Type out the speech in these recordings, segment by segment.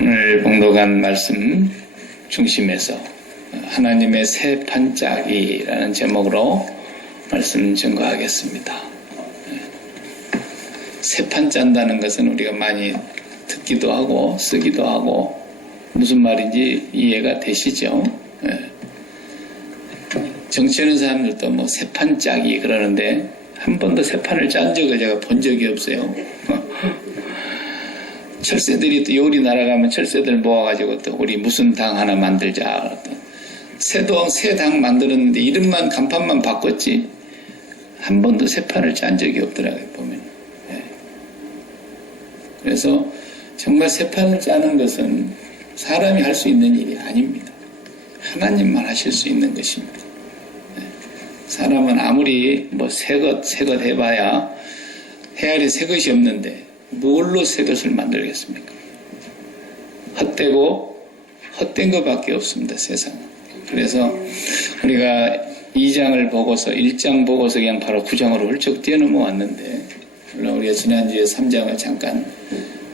오늘 봉독한 말씀 중심에서 하나님의 새 반짝이라는 제목으로 말씀 증거하겠습니다. 새 판짠다는 것은 우리가 많이 듣기도 하고 쓰기도 하고 무슨 말인지 이해가 되시죠? 정치하는 사람들도 뭐 새 판짜기 그러는데 한 번도 새 판을 짠 적을 제가 본 적이 없어요. 철새들이 또 요리 날아가면 철새들 모아가지고 또 우리 무슨 당 하나 만들자. 새 당 만들었는데 이름만 간판만 바꿨지 한 번도 새 판을 짠 적이 없더라고요. 보면. 그래서 정말 새 판을 짜는 것은 사람이 할 수 있는 일이 아닙니다. 하나님만 하실 수 있는 것입니다. 사람은 아무리 뭐 새것 해봐야 헤아리 새 것이 없는데 뭘로 새 것을 만들겠습니까? 헛된 것밖에 없습니다. 세상은. 그래서 우리가 2장을 보고서 1장 보고서 그냥 바로 9장으로 훌쩍 뛰어넘어왔는데 물론 우리가 지난주에 3장을 잠깐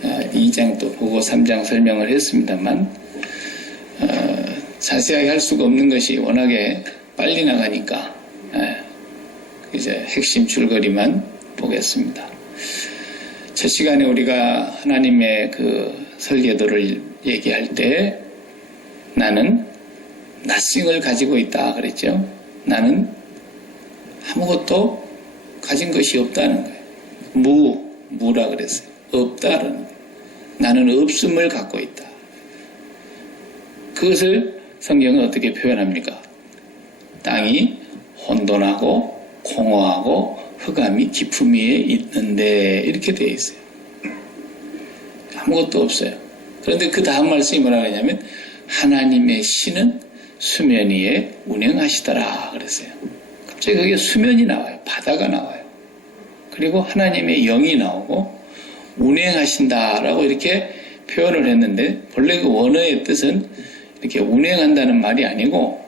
2장 또 보고 3장 설명을 했습니다만 자세하게 할 수가 없는 것이 워낙에 빨리 나가니까 이제 핵심 줄거리만 보겠습니다. 첫 시간에 우리가 하나님의 그 설계도를 얘기할 때 나는 nothing을 가지고 있다 그랬죠. 나는 아무것도 가진 것이 없다는 거예요. 무라 그랬어요. 없다라는 거예요. 나는 없음을 갖고 있다. 그것을 성경은 어떻게 표현합니까? 땅이 혼돈하고 공허하고 흑암이 깊음 위에 있는데 이렇게 되어 있어요. 아무것도 없어요. 그런데 그 다음 말씀이 뭐라고 하냐면 하나님의 신은 수면 위에 운행하시더라 그랬어요. 갑자기 거기에 수면이 나와요. 바다가 나와요. 그리고 하나님의 영이 나오고 운행하신다라고 이렇게 표현을 했는데 본래 그 원어의 뜻은 이렇게 운행한다는 말이 아니고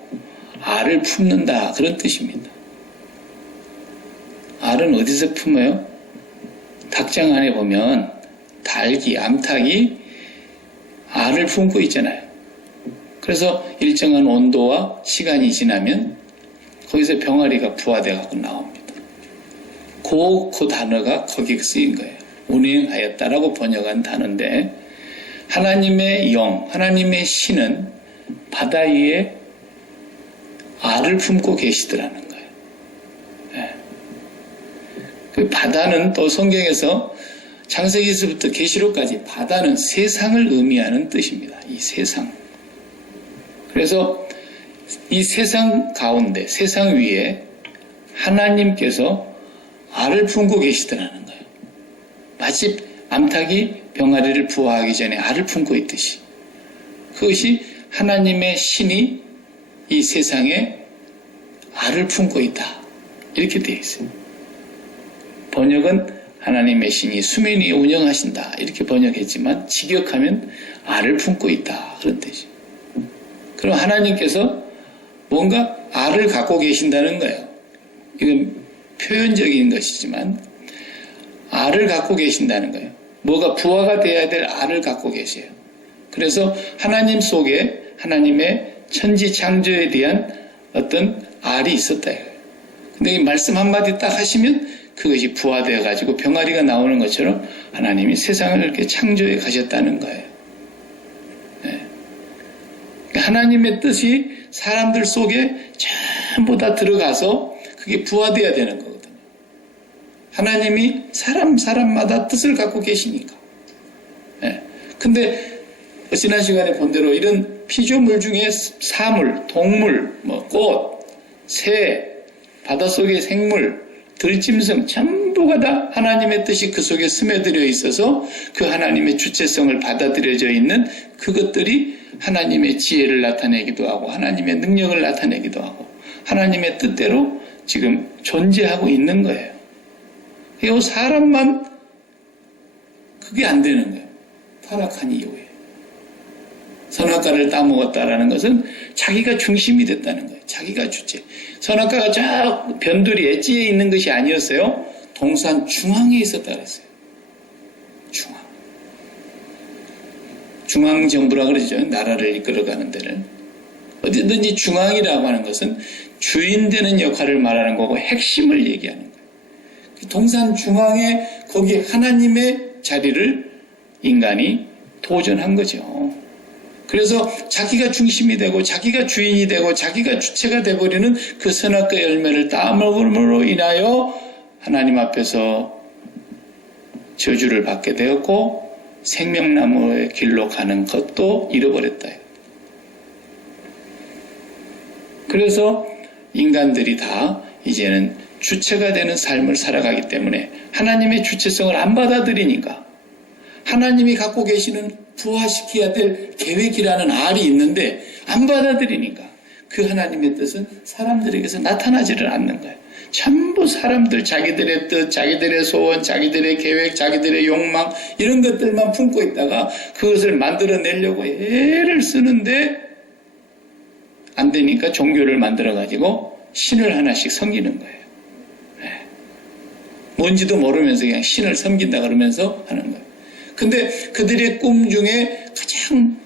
알을 품는다 그런 뜻입니다. 알은 어디서 품어요? 닭장 안에 보면 닭이, 암탉이 알을 품고 있잖아요. 그래서 일정한 온도와 시간이 지나면 거기서 병아리가 부화돼 갖고 나옵니다. 그 단어가 거기에 쓰인 거예요. 운행하였다라고 번역한 단어인데 하나님의 영, 하나님의 신은 바다 위에 알을 품고 계시더라는 거예요. 그 바다는 또 성경에서 창세기에서부터 계시록까지 바다는 세상을 의미하는 뜻입니다. 이 세상. 그래서 이 세상 가운데, 세상 위에 하나님께서 알을 품고 계시더라는 거예요. 마치 암탉이 병아리를 부화하기 전에 알을 품고 있듯이. 그것이 하나님의 신이 이 세상에 알을 품고 있다. 이렇게 되어 있어요. 번역은 하나님의 신이 수면 위에 운영하신다. 이렇게 번역했지만 직역하면 알을 품고 있다. 그런 뜻이에요. 그럼 하나님께서 뭔가 알을 갖고 계신다는 거예요. 이건 표현적인 것이지만 알을 갖고 계신다는 거예요. 뭐가 부화가 돼야 될 알을 갖고 계세요. 그래서 하나님 속에 하나님의 천지 창조에 대한 어떤 알이 있었다. 근데 이 말씀 한마디 딱 하시면 그것이 부화되어 가지고 병아리가 나오는 것처럼 하나님이 세상을 이렇게 창조해 가셨다는 거예요. 하나님의 뜻이 사람들 속에 전부 다 들어가서 그게 부화되어야 되는 거거든요. 하나님이 사람마다 뜻을 갖고 계시니까. 근데 지난 시간에 본 대로 이런 피조물 중에 사물, 동물, 꽃, 새, 바닷속의 생물, 들짐승 전부가 다 하나님의 뜻이 그 속에 스며들어 있어서 그 하나님의 주체성을 받아들여져 있는 그것들이 하나님의 지혜를 나타내기도 하고 하나님의 능력을 나타내기도 하고 하나님의 뜻대로 지금 존재하고 있는 거예요. 이 사람만 그게 안 되는 거예요. 타락한 이후에. 선악과를 따먹었다라는 것은 자기가 중심이 됐다는 거예요. 자기가 주체. 선악과가 저 변두리 엣지에 있는 것이 아니었어요. 동산 중앙에 있었다 그랬어요. 중앙. 중앙정부라 그러죠. 나라를 이끌어가는 데는. 어디든지 중앙이라고 하는 것은 주인 되는 역할을 말하는 거고 핵심을 얘기하는 거예요. 동산 중앙에 거기 하나님의 자리를 인간이 도전한 거죠. 그래서 자기가 중심이 되고 자기가 주인이 되고 자기가 주체가 되어버리는 그 선악과 열매를 따먹음으로 인하여 하나님 앞에서 저주를 받게 되었고 생명나무의 길로 가는 것도 잃어버렸다. 그래서 인간들이 다 이제는 주체가 되는 삶을 살아가기 때문에 하나님의 주체성을 안 받아들이니까 하나님이 갖고 계시는 부화시켜야 될 계획이라는 알이 있는데 안 받아들이니까 그 하나님의 뜻은 사람들에게서 나타나지를 않는 거예요. 전부 사람들 자기들의 뜻, 자기들의 소원, 자기들의 계획, 자기들의 욕망 이런 것들만 품고 있다가 그것을 만들어내려고 애를 쓰는데 안 되니까 종교를 만들어가지고 신을 하나씩 섬기는 거예요. 뭔지도 모르면서 그냥 신을 섬긴다 그러면서 하는 거예요. 근데 그들의 꿈 중에 가장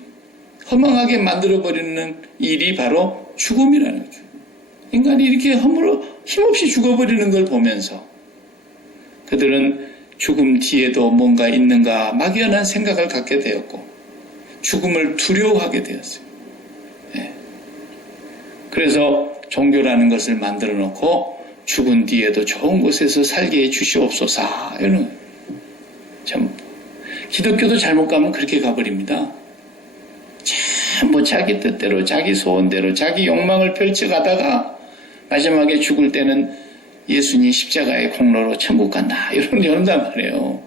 허망하게 만들어버리는 일이 바로 죽음이라는 거죠. 인간이 이렇게 허물어 힘없이 죽어버리는 걸 보면서 그들은 죽음 뒤에도 뭔가 있는가 막연한 생각을 갖게 되었고 죽음을 두려워하게 되었어요. 그래서 종교라는 것을 만들어 놓고 죽은 뒤에도 좋은 곳에서 살게 해 주시옵소서. 이런 참 기독교도 잘못 가면 그렇게 가버립니다. 전부 자기 뜻대로 자기 소원대로 자기 욕망을 펼쳐가다가 마지막에 죽을 때는 예수님 십자가의 공로로 천국 간다 이런단 말이에요.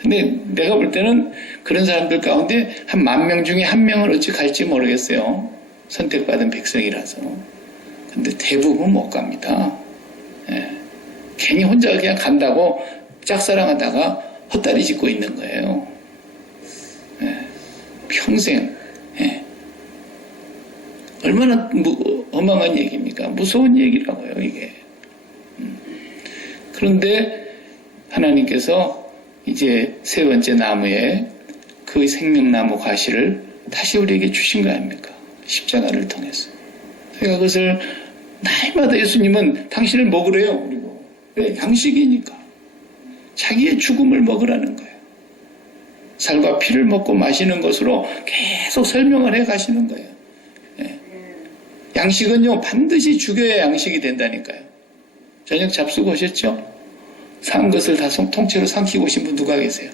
근데 내가 볼 때는 그런 사람들 가운데 한 10,000명 중에 1명은 어찌 갈지 모르겠어요. 선택받은 백성이라서. 근데 대부분 못 갑니다. 괜히 혼자 그냥 간다고 짝사랑하다가 헛다리 짚고 있는 거예요. 평생. 얼마나 험한 얘기입니까? 무서운 얘기라고요, 이게. 그런데 하나님께서 이제 세 번째 나무에 그 생명나무 과실을 다시 우리에게 주신 거 아닙니까? 십자가를 통해서. 그러니까 그것을 날마다 예수님은 당신을 먹으래요. 그리고 왜? 양식이니까. 자기의 죽음을 먹으라는 거예요. 살과 피를 먹고 마시는 것으로 계속 설명을 해 가시는 거예요. 양식은요 반드시 죽여야 양식이 된다니까요. 저녁 잡수고 오셨죠? 산 것을 다 통째로 삼키고 오신 분 누가 계세요?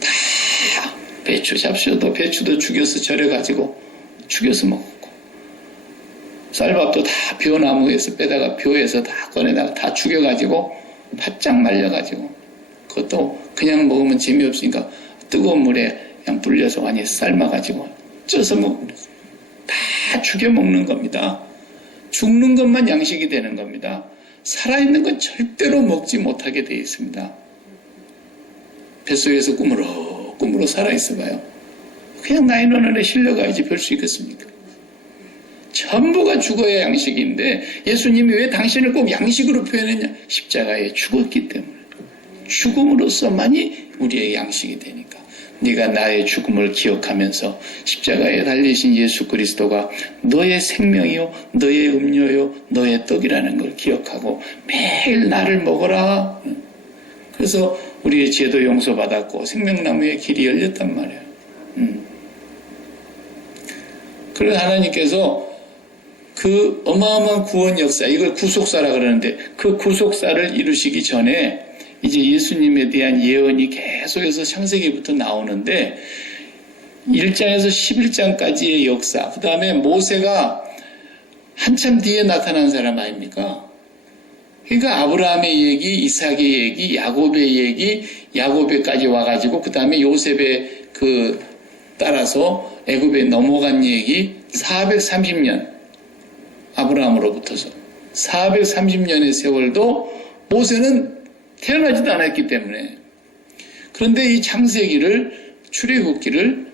다 배추 잡수도 배추도 죽여서 절여가지고 죽여서 먹었고 쌀밥도 다 벼나무에서 빼다가 벼에서 다 꺼내다가 다 죽여가지고 바짝 말려가지고 그것도 그냥 먹으면 재미없으니까 뜨거운 물에 그냥 불려서 완전히 삶아가지고 쪄서 먹으면 다 죽여 먹는 겁니다. 죽는 것만 양식이 되는 겁니다. 살아있는 건 절대로 먹지 못하게 되어 있습니다. 뱃속에서 꾸물어 살아있어 봐요. 그냥 나인원에 실려가야지 별 수 있겠습니까? 전부가 죽어야 양식인데 예수님이 왜 당신을 꼭 양식으로 표현했냐? 십자가에 죽었기 때문에. 죽음으로써만이 우리의 양식이 되니까. 네가 나의 죽음을 기억하면서 십자가에 달리신 예수 그리스도가 너의 생명이요 너의 음료요 너의 떡이라는 걸 기억하고 매일 나를 먹어라. 그래서 우리의 죄도 용서받았고 생명나무의 길이 열렸단 말이에요. 그래서 하나님께서 그 어마어마한 구원 역사, 이걸 구속사라 그러는데 그 구속사를 이루시기 전에 이제 예수님에 대한 예언이 계속해서 창세기부터 나오는데 1장에서 11장까지의 역사, 그 다음에 모세가 한참 뒤에 나타난 사람 아닙니까? 그러니까 아브라함의 얘기, 이삭의 얘기, 야곱의 얘기, 야곱에까지 와가지고 그 다음에 요셉의 그 따라서 애굽에 넘어간 얘기 430년 아브라함으로부터서 430년의 세월도 모세는 태어나지도 않았기 때문에. 그런데 이 창세기를, 출애굽기를,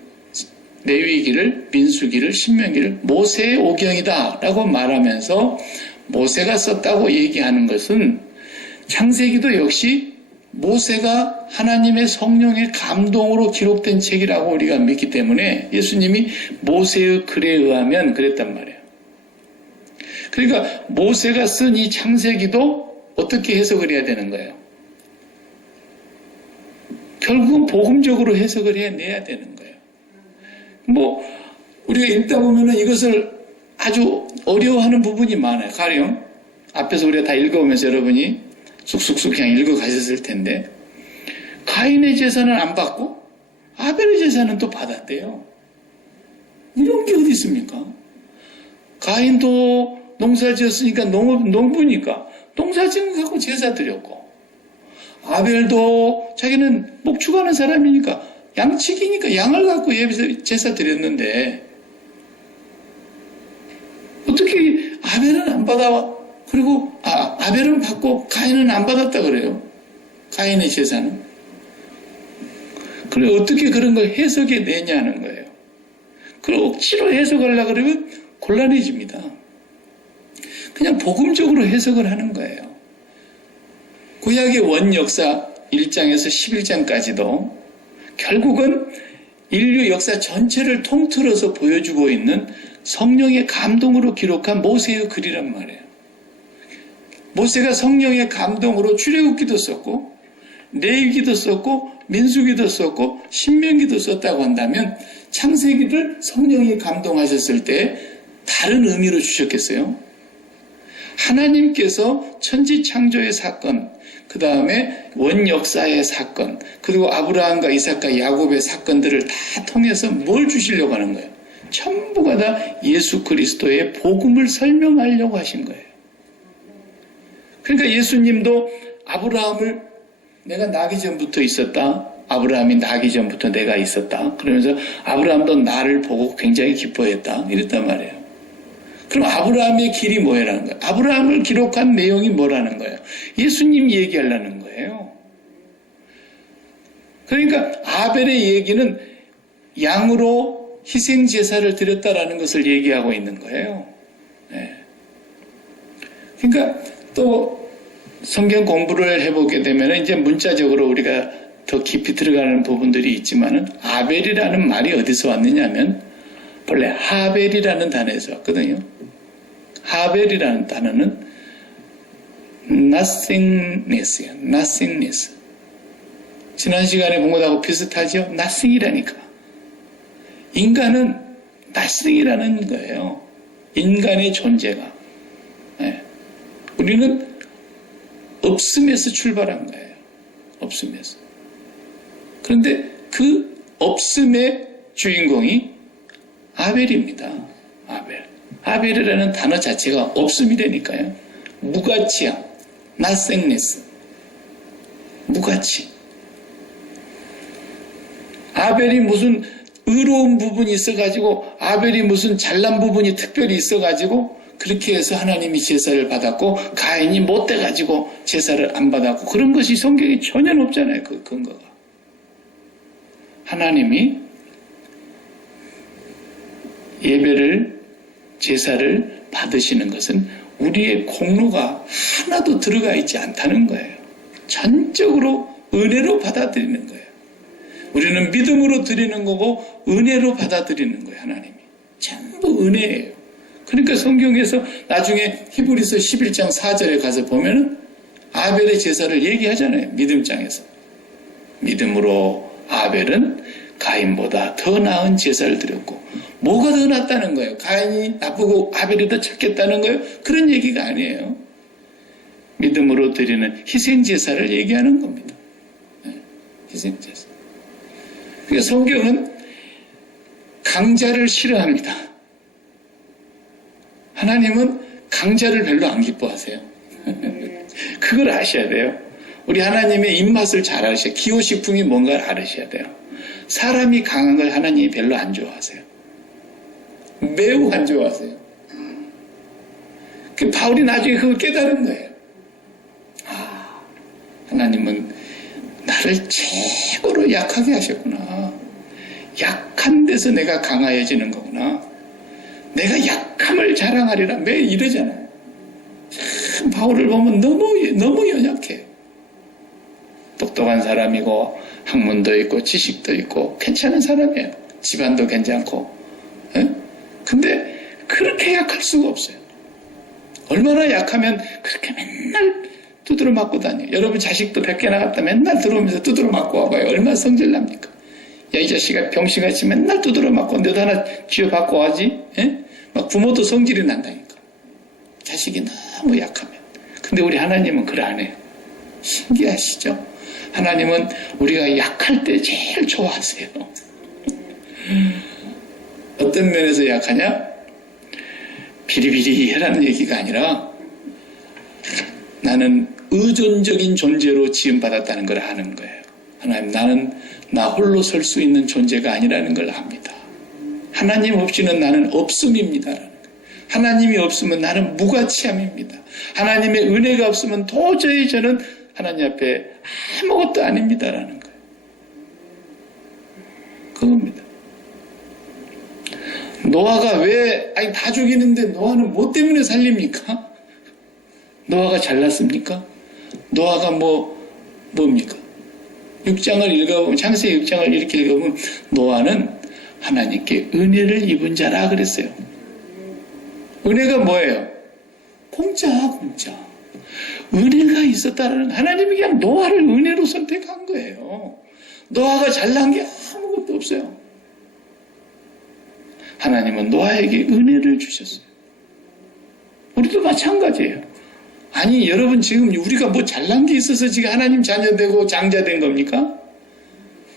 레위기를, 민수기를, 신명기를 모세의 오경이다 라고 말하면서 모세가 썼다고 얘기하는 것은 창세기도 역시 모세가 하나님의 성령의 감동으로 기록된 책이라고 우리가 믿기 때문에 예수님이 모세의 글에 의하면 그랬단 말이에요. 그러니까 모세가 쓴 이 창세기도 어떻게 해석을 해야 되는 거예요? 결국은 복음적으로 해석을 해내야 되는 거예요. 뭐 우리가 읽다 보면은 이것을 아주 어려워하는 부분이 많아요. 가령 앞에서 우리가 다 읽어오면서 여러분이 쑥쑥쑥 그냥 읽어가셨을 텐데 가인의 제사는 안 받고 아벨의 제사는 또 받았대요. 이런 게 어디 있습니까? 가인도 농사 지었으니까 농부니까 농사 지은 거 갖고 제사 드렸고 아벨도 자기는 목축하는 사람이니까 양치기니까 양을 갖고 제사 드렸는데 어떻게 아벨은 안 받아 그리고 아벨은 받고 가인은 안 받았다 그래요. 가인의 제사는. 그래 어떻게 그런 걸 해석해 내냐는 거예요. 그리고 억지로 해석하려고 그러면 곤란해집니다. 그냥 복음적으로 해석을 하는 거예요. 구약의 원역사 1장에서 11장까지도 결국은 인류 역사 전체를 통틀어서 보여주고 있는 성령의 감동으로 기록한 모세의 글이란 말이에요. 모세가 성령의 감동으로 출애굽기도 썼고 레위기도 썼고 민수기도 썼고 신명기도 썼다고 한다면 창세기를 성령이 감동하셨을 때 다른 의미로 주셨겠어요? 하나님께서 천지 창조의 사건, 그 다음에 원역사의 사건, 그리고 아브라함과 이삭과 야곱의 사건들을 다 통해서 뭘 주시려고 하는 거예요? 전부가 다 예수 그리스도의 복음을 설명하려고 하신 거예요. 그러니까 예수님도 아브라함을 내가 나기 전부터 있었다. 아브라함이 나기 전부터 내가 있었다. 그러면서 아브라함도 나를 보고 굉장히 기뻐했다. 이랬단 말이에요. 그럼 아브라함의 길이 뭐라는 거예요? 아브라함을 기록한 내용이 뭐라는 거예요? 예수님 얘기하려는 거예요. 그러니까 아벨의 얘기는 양으로 희생 제사를 드렸다라는 것을 얘기하고 있는 거예요. 네. 그러니까 또 성경 공부를 해보게 되면 이제 문자적으로 우리가 더 깊이 들어가는 부분들이 있지만은 아벨이라는 말이 어디서 왔느냐면 본래 하벨이라는 단어에서 왔거든요. 하벨이라는 단어는 nothingness예요. nothingness. 지난 시간에 본 것하고 비슷하죠? nothing이라니까. 인간은 nothing이라는 거예요. 인간의 존재가. 네. 우리는 없음에서 출발한 거예요. 없음에서. 그런데 그 없음의 주인공이 아벨입니다. 아벨. 아벨이라는 단어 자체가 없음이라니까요. 무가치함, nothingness. 무가치. 아벨이 무슨 의로운 부분이 있어가지고, 아벨이 무슨 잘난 부분이 특별히 있어가지고, 그렇게 해서 하나님이 제사를 받았고, 가인이 못돼가지고 제사를 안 받았고, 그런 것이 성경에 전혀 없잖아요. 그 근거가. 하나님이 예배를, 제사를 받으시는 것은 우리의 공로가 하나도 들어가 있지 않다는 거예요. 전적으로 은혜로 받아들이는 거예요. 우리는 믿음으로 드리는 거고 은혜로 받아들이는 거예요. 하나님이. 전부 은혜예요. 그러니까 성경에서 나중에 히브리서 11장 4절에 가서 보면은 아벨의 제사를 얘기하잖아요. 믿음장에서. 믿음으로 아벨은 가인보다 더 나은 제사를 드렸고, 뭐가 더 낫다는 거예요? 가인이 나쁘고 아벨이 더 착했다는 거예요? 그런 얘기가 아니에요. 믿음으로 드리는 희생제사를 얘기하는 겁니다. 네, 희생제사. 그러니까 성경은 강자를 싫어합니다. 하나님은 강자를 별로 안 기뻐하세요. 그걸 아셔야 돼요. 우리 하나님의 입맛을 잘 아셔야 돼요. 기호식품이 뭔가를 알으셔야 돼요. 사람이 강한 걸 하나님이 별로 안 좋아하세요. 매우 안 좋아하세요. 그 바울이 나중에 그걸 깨달은 거예요. 하나님은 나를 최고로 약하게 하셨구나. 약한 데서 내가 강해지는 거구나. 내가 약함을 자랑하리라 매일 이러잖아요. 참 바울을 보면 너무 연약해. 똑똑한 사람이고 학문도 있고 지식도 있고 괜찮은 사람이에요. 집안도 괜찮고. 예? 근데 그렇게 약할 수가 없어요. 얼마나 약하면 그렇게 맨날 두드러 맞고 다녀요. 여러분 자식도 100개 나갔다 맨날 들어오면서 두드러 맞고 와봐요. 얼마나 성질납니까? 야, 이 자식아 병신같이 맨날 두드러 맞고 너도 하나 쥐어받고 와지? 예? 막 부모도 성질이 난다니까. 자식이 너무 약하면. 근데 우리 하나님은 그래 안 해요. 신기하시죠? 하나님은 우리가 약할 때 제일 좋아하세요. 어떤 면에서 약하냐? 비리비리하라는 얘기가 아니라 나는 의존적인 존재로 지음받았다는 걸 아는 거예요. 하나님, 나는 나 홀로 설 수 있는 존재가 아니라는 걸 압니다. 하나님 없이는 나는 없음입니다라는 거예요. 하나님이 없으면 나는 무가치함입니다. 하나님의 은혜가 없으면 도저히 저는 하나님 앞에 아무것도 아닙니다라는 거예요. 그겁니다. 노아가 다 죽이는데 노아는 뭐 때문에 살립니까? 노아가 잘났습니까? 노아가 뭡니까? 6장을 읽어보면, 창세기 6장을 이렇게 읽어보면, 노아는 하나님께 은혜를 입은 자라 그랬어요. 은혜가 뭐예요? 공짜. 은혜가 있었다라는, 하나님이 그냥 노아를 은혜로 선택한 거예요. 노아가 잘난 게 아무것도 없어요. 하나님은 노아에게 은혜를 주셨어요. 우리도 마찬가지예요. 아니, 여러분 지금 우리가 뭐 잘난 게 있어서 지금 하나님 자녀 되고 장자 된 겁니까?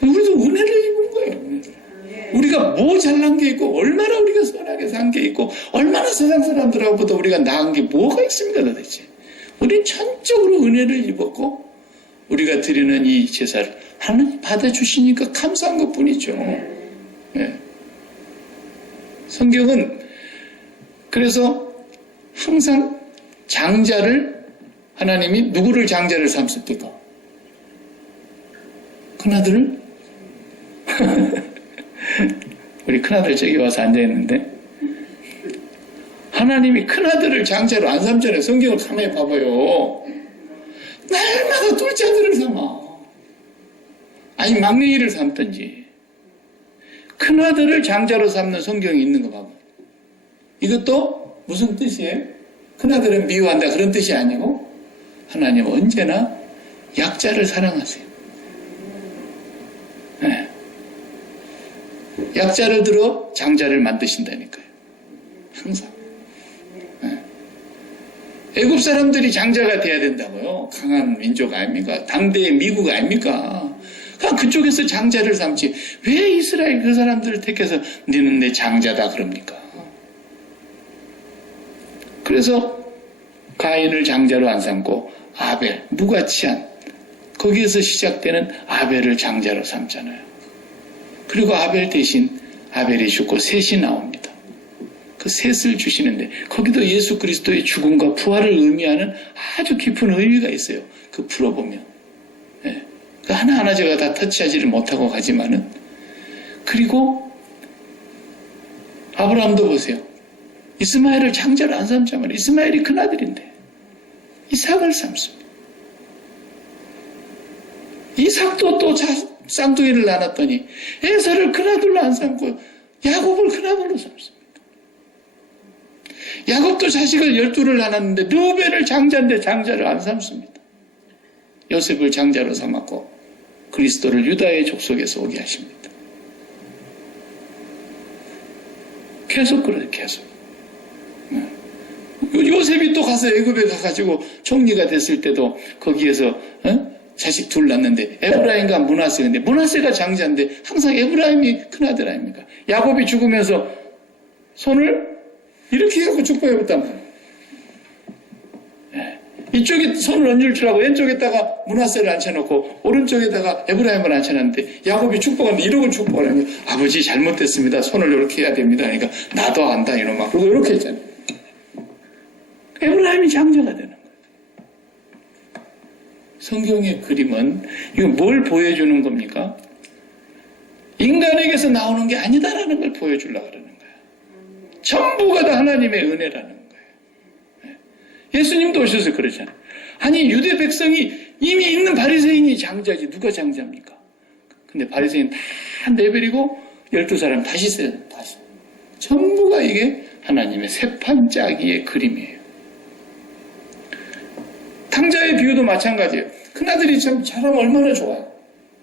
우리도 은혜를 입은 거예요. 은혜를. 우리가 뭐 잘난 게 있고 얼마나 우리가 선하게 산 게 있고 얼마나 세상 사람들보다 우리가 나은 게 뭐가 있습니까 도대체. 우리 전적으로 은혜를 입었고 우리가 드리는 이 제사를 하나님 받아주시니까 감사한 것뿐이죠. 네. 성경은 그래서 항상 장자를 하나님이 누구를 장자를 삼습니까? 큰아들을? 우리 큰아들 저기 와서 앉아있는데 하나님이 큰아들을 장자로 안 삼잖아요. 성경을 가만히 봐봐요. 날마다 둘째 아들을 삼아. 아니 막내이를 삼든지 큰아들을 장자로 삼는 성경이 있는 거 봐봐. 이것도 무슨 뜻이에요? 큰아들은 미워한다 그런 뜻이 아니고 하나님은 언제나 약자를 사랑하세요. 네. 약자를 들어 장자를 만드신다니까요. 항상. 네. 애굽 사람들이 장자가 돼야 된다고요. 강한 민족 아닙니까? 당대의 미국 아닙니까? 그냥 그쪽에서 장자를 삼지 왜 이스라엘 그 사람들을 택해서 너는 내 장자다 그럽니까? 그래서 가인을 장자로 안 삼고 아벨, 무가치한 거기에서 시작되는 아벨을 장자로 삼잖아요. 그리고 아벨 대신 아벨이 죽고 셋이 나옵니다. 그 셋을 주시는데 거기도 예수 그리스도의 죽음과 부활을 의미하는 아주 깊은 의미가 있어요. 그 풀어보면. 네. 그 하나하나 제가 다 터치하지를 못하고 가지만은 그리고 아브라함도 보세요. 이스마엘을 장자로 안 삼자면 이스마엘이 큰아들인데 이삭을 삼습니다. 이삭도 또 쌍둥이를 낳았더니 에서를 큰아들로 안 삼고 야곱을 큰아들로 삼습니다. 야곱도 자식을 12를 낳았는데 르우벤을 장자인데 장자를 안 삼습니다. 요셉을 장자로 삼았고 그리스도를 유다의 족속에서 오게 하십니다. 계속 그래요. 계속. 요셉이 또 가서 애굽에 가가지고 총리가 됐을 때도 거기에서 자식 둘 낳는데 에브라임과 므낫세. 근데 므낫세가 장자인데 항상 에브라임이 큰아들 아닙니까? 야곱이 죽으면서 손을 이렇게 갖고 축복해봤단 말이에요. 이쪽에 손을 얹을 줄 알고 왼쪽에다가 므낫세를 앉혀놓고 오른쪽에다가 에브라임을 앉혀놨는데 야곱이 축복하는데 이러고 축복하는 거예요. 아버지 잘못됐습니다. 손을 이렇게 해야 됩니다. 그러니까 나도 안다 이놈아. 그리고 이렇게 했잖아요. 에브라임이 장자가 되는 거예요. 성경의 그림은 이거 뭘 보여주는 겁니까? 인간에게서 나오는 게 아니다라는 걸 보여주려고 그러는 거예요. 전부가 다 하나님의 은혜라는 거예요. 예수님도 오셔서 그러잖아요. 아니 유대 백성이 이미 있는 바리새인이 장자지 누가 장자입니까? 근데 바리새인 다 내버리고 12사람 다시 써요. 다시. 전부가 이게 하나님의 세판짜기의 그림이에요. 탕자의 비유도 마찬가지예요. 큰아들이 참 잘하면 얼마나 좋아요.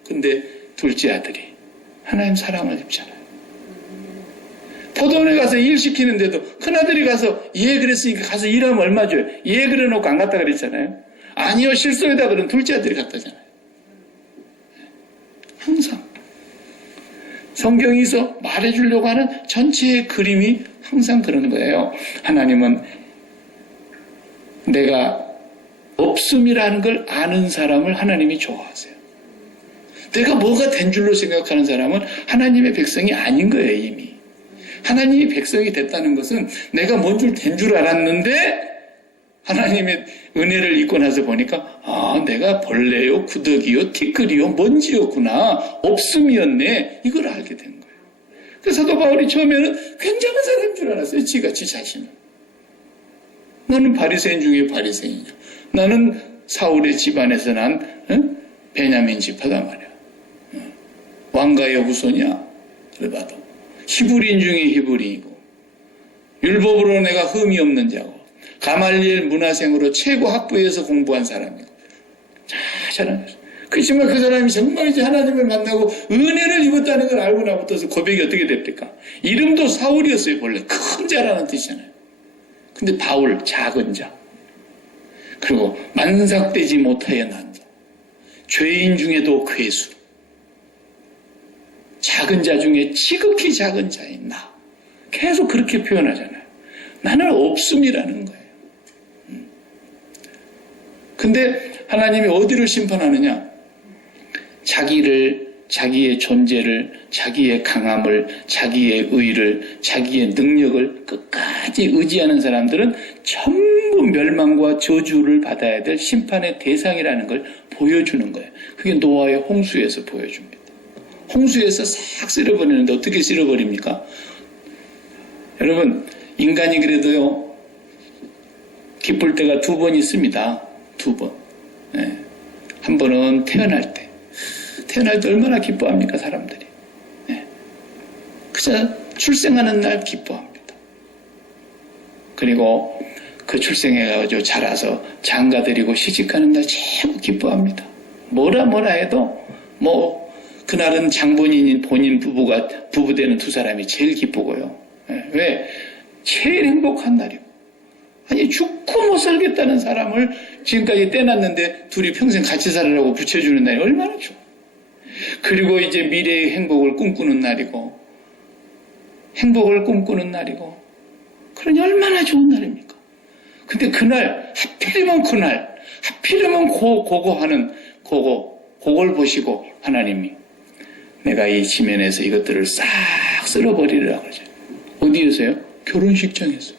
근데 둘째 아들이 하나님 사랑을 입잖아요. 포도원에 가서 일 시키는데도 큰아들이 가서 예 그랬으니까 가서 일하면 얼마 줘요? 예 그래놓고 안 갔다 그랬잖아요. 아니요 실소에다 그런 둘째 아들이 갔다잖아요. 항상 성경에서 말해주려고 하는 전체의 그림이 항상 그런 거예요. 하나님은 내가 없음이라는 걸 아는 사람을 하나님이 좋아하세요. 내가 뭐가 된 줄로 생각하는 사람은 하나님의 백성이 아닌 거예요. 이미 하나님이 백성이 됐다는 것은 내가 뭔 줄 된 줄 알았는데 하나님의 은혜를 입고 나서 보니까 아 내가 벌레요 구더기요 티끌이요 먼지였구나 없음이었네 이걸 알게 된 거예요. 그래서 사도 바울이 처음에는 굉장한 사람인 줄 알았어요. 지가 지 자신은. 나는 바리새인 중에 바리새인이야. 나는 사울의 집안에서 난 베냐민 지파다 말이야. 왕가의 후손이야. 그래 봐도 히브리인 중에 히브리이고 율법으로 내가 흠이 없는 자고 가말리엘 문화생으로 최고 학부에서 공부한 사람이고 잘하는 거죠. 그렇지만 그 사람이 정말 이제 하나님을 만나고 은혜를 입었다는 걸 알고 나부터 고백이 어떻게 됩니까? 이름도 사울이었어요. 원래 큰 자라는 뜻이잖아요. 근데 바울 작은 자 그리고 만삭되지 못하여 난 자 죄인 중에도 괴수 작은 자 중에 지극히 작은 자인 나 계속 그렇게 표현하잖아요. 나는 없음이라는 거예요. 근데 하나님이 어디를 심판하느냐? 자기의 존재를, 자기의 강함을, 자기의 의를, 자기의 능력을 끝까지 의지하는 사람들은 전부 멸망과 저주를 받아야 될 심판의 대상이라는 걸 보여주는 거예요. 그게 노아의 홍수에서 보여줍니다. 홍수에서 싹 쓸어버리는데 어떻게 쓸어버립니까? 여러분, 인간이 그래도요, 기쁠 때가 두 번 있습니다. 두 번. 네. 한 번은 태어날 때. 태어날 때 얼마나 기뻐합니까, 사람들이. 네. 그저 출생하는 날 기뻐합니다. 그리고 그 출생해가지고 자라서 장가들이고 시집가는 날 최고 기뻐합니다. 뭐라 해도 그날은 장본인인 본인 부부 되는 두 사람이 제일 기쁘고요. 네. 왜? 제일 행복한 날이고. 아니 죽고 못 살겠다는 사람을 지금까지 떼놨는데 둘이 평생 같이 살으라고 붙여주는 날이 얼마나 좋아. 그리고 이제 미래의 행복을 꿈꾸는 날이고 그러니 얼마나 좋은 날입니까? 근데 그날 하필이면 그걸 보시고 하나님이 내가 이 지면에서 이것들을 싹 쓸어버리려고 그러죠. 어디에서요? 결혼식장에서.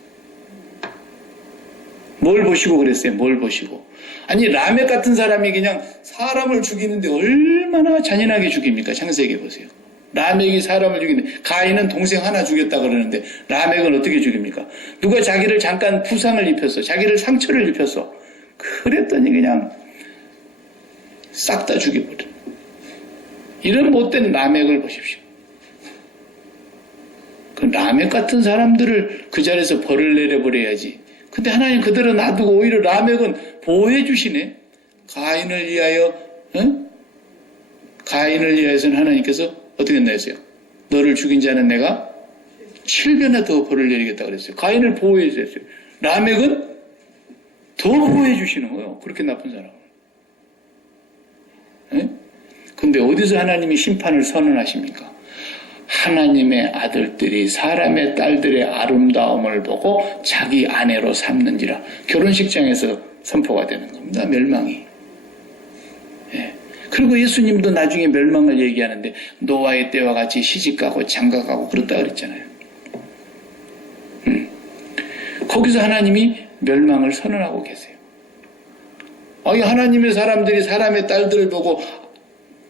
뭘 보시고 그랬어요? 뭘 보시고? 아니 라멕 같은 사람이 그냥 사람을 죽이는데 얼마나 잔인하게 죽입니까? 창세기 보세요. 라멕이 사람을 죽이는데 가인은 동생 하나 죽였다 그러는데 라멕은 어떻게 죽입니까? 누가 자기를 잠깐 부상을 입혔어. 자기를 상처를 입혔어. 그랬더니 그냥 싹 다 죽여버려. 이런 못된 라멕을 보십시오. 그 라멕 같은 사람들을 그 자리에서 벌을 내려버려야지. 근데 하나님 그대로 놔두고 오히려 라멕은 보호해 주시네. 가인을 위하여서는 하나님께서 어떻게 했어요? 너를 죽인 자는 내가 7배나 더 벌을 내리겠다 그랬어요. 가인을 보호해 주셨어요. 라멕은 더 보호해 주시는 거예요. 그렇게 나쁜 사람은. 근데 어디서 하나님이 심판을 선언하십니까? 하나님의 아들들이 사람의 딸들의 아름다움을 보고 자기 아내로 삼는지라. 결혼식장에서 선포가 되는 겁니다. 멸망이. 예. 그리고 예수님도 나중에 멸망을 얘기하는데 노아의 때와 같이 시집가고 장가가고 그렇다 그랬잖아요. 거기서 하나님이 멸망을 선언하고 계세요. 하나님의 사람들이 사람의 딸들을 보고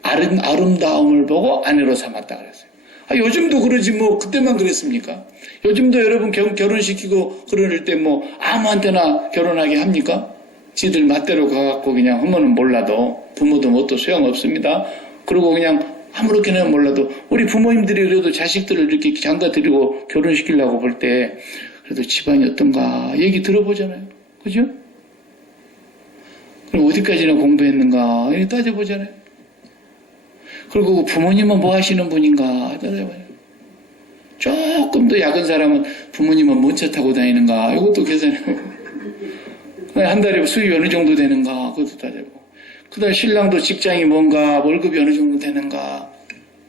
아름다움을 보고 아내로 삼았다 그랬어요. 요즘도 그러지 그때만 그랬습니까? 요즘도 여러분 결혼시키고 그럴 때 아무한테나 결혼하게 합니까? 지들 맛대로 가갖고 그냥 하면은 몰라도 부모도 뭣도 소용없습니다. 그리고 그냥 아무렇게나 몰라도 우리 부모님들이 그래도 자식들을 이렇게 장가드리고 결혼시키려고 볼 때 그래도 집안이 어떤가 얘기 들어보잖아요. 그죠? 그리고 어디까지나 공부했는가 이렇게 따져보잖아요. 그리고 부모님은 뭐 하시는 분인가 따져봐요. 조금 더 약은 사람은 부모님은 뭔 차 타고 다니는가 이것도 계산해보고 한 달에 수입이 어느 정도 되는가 그것도 따져보고 그 다음에 신랑도 직장이 뭔가 월급이 어느 정도 되는가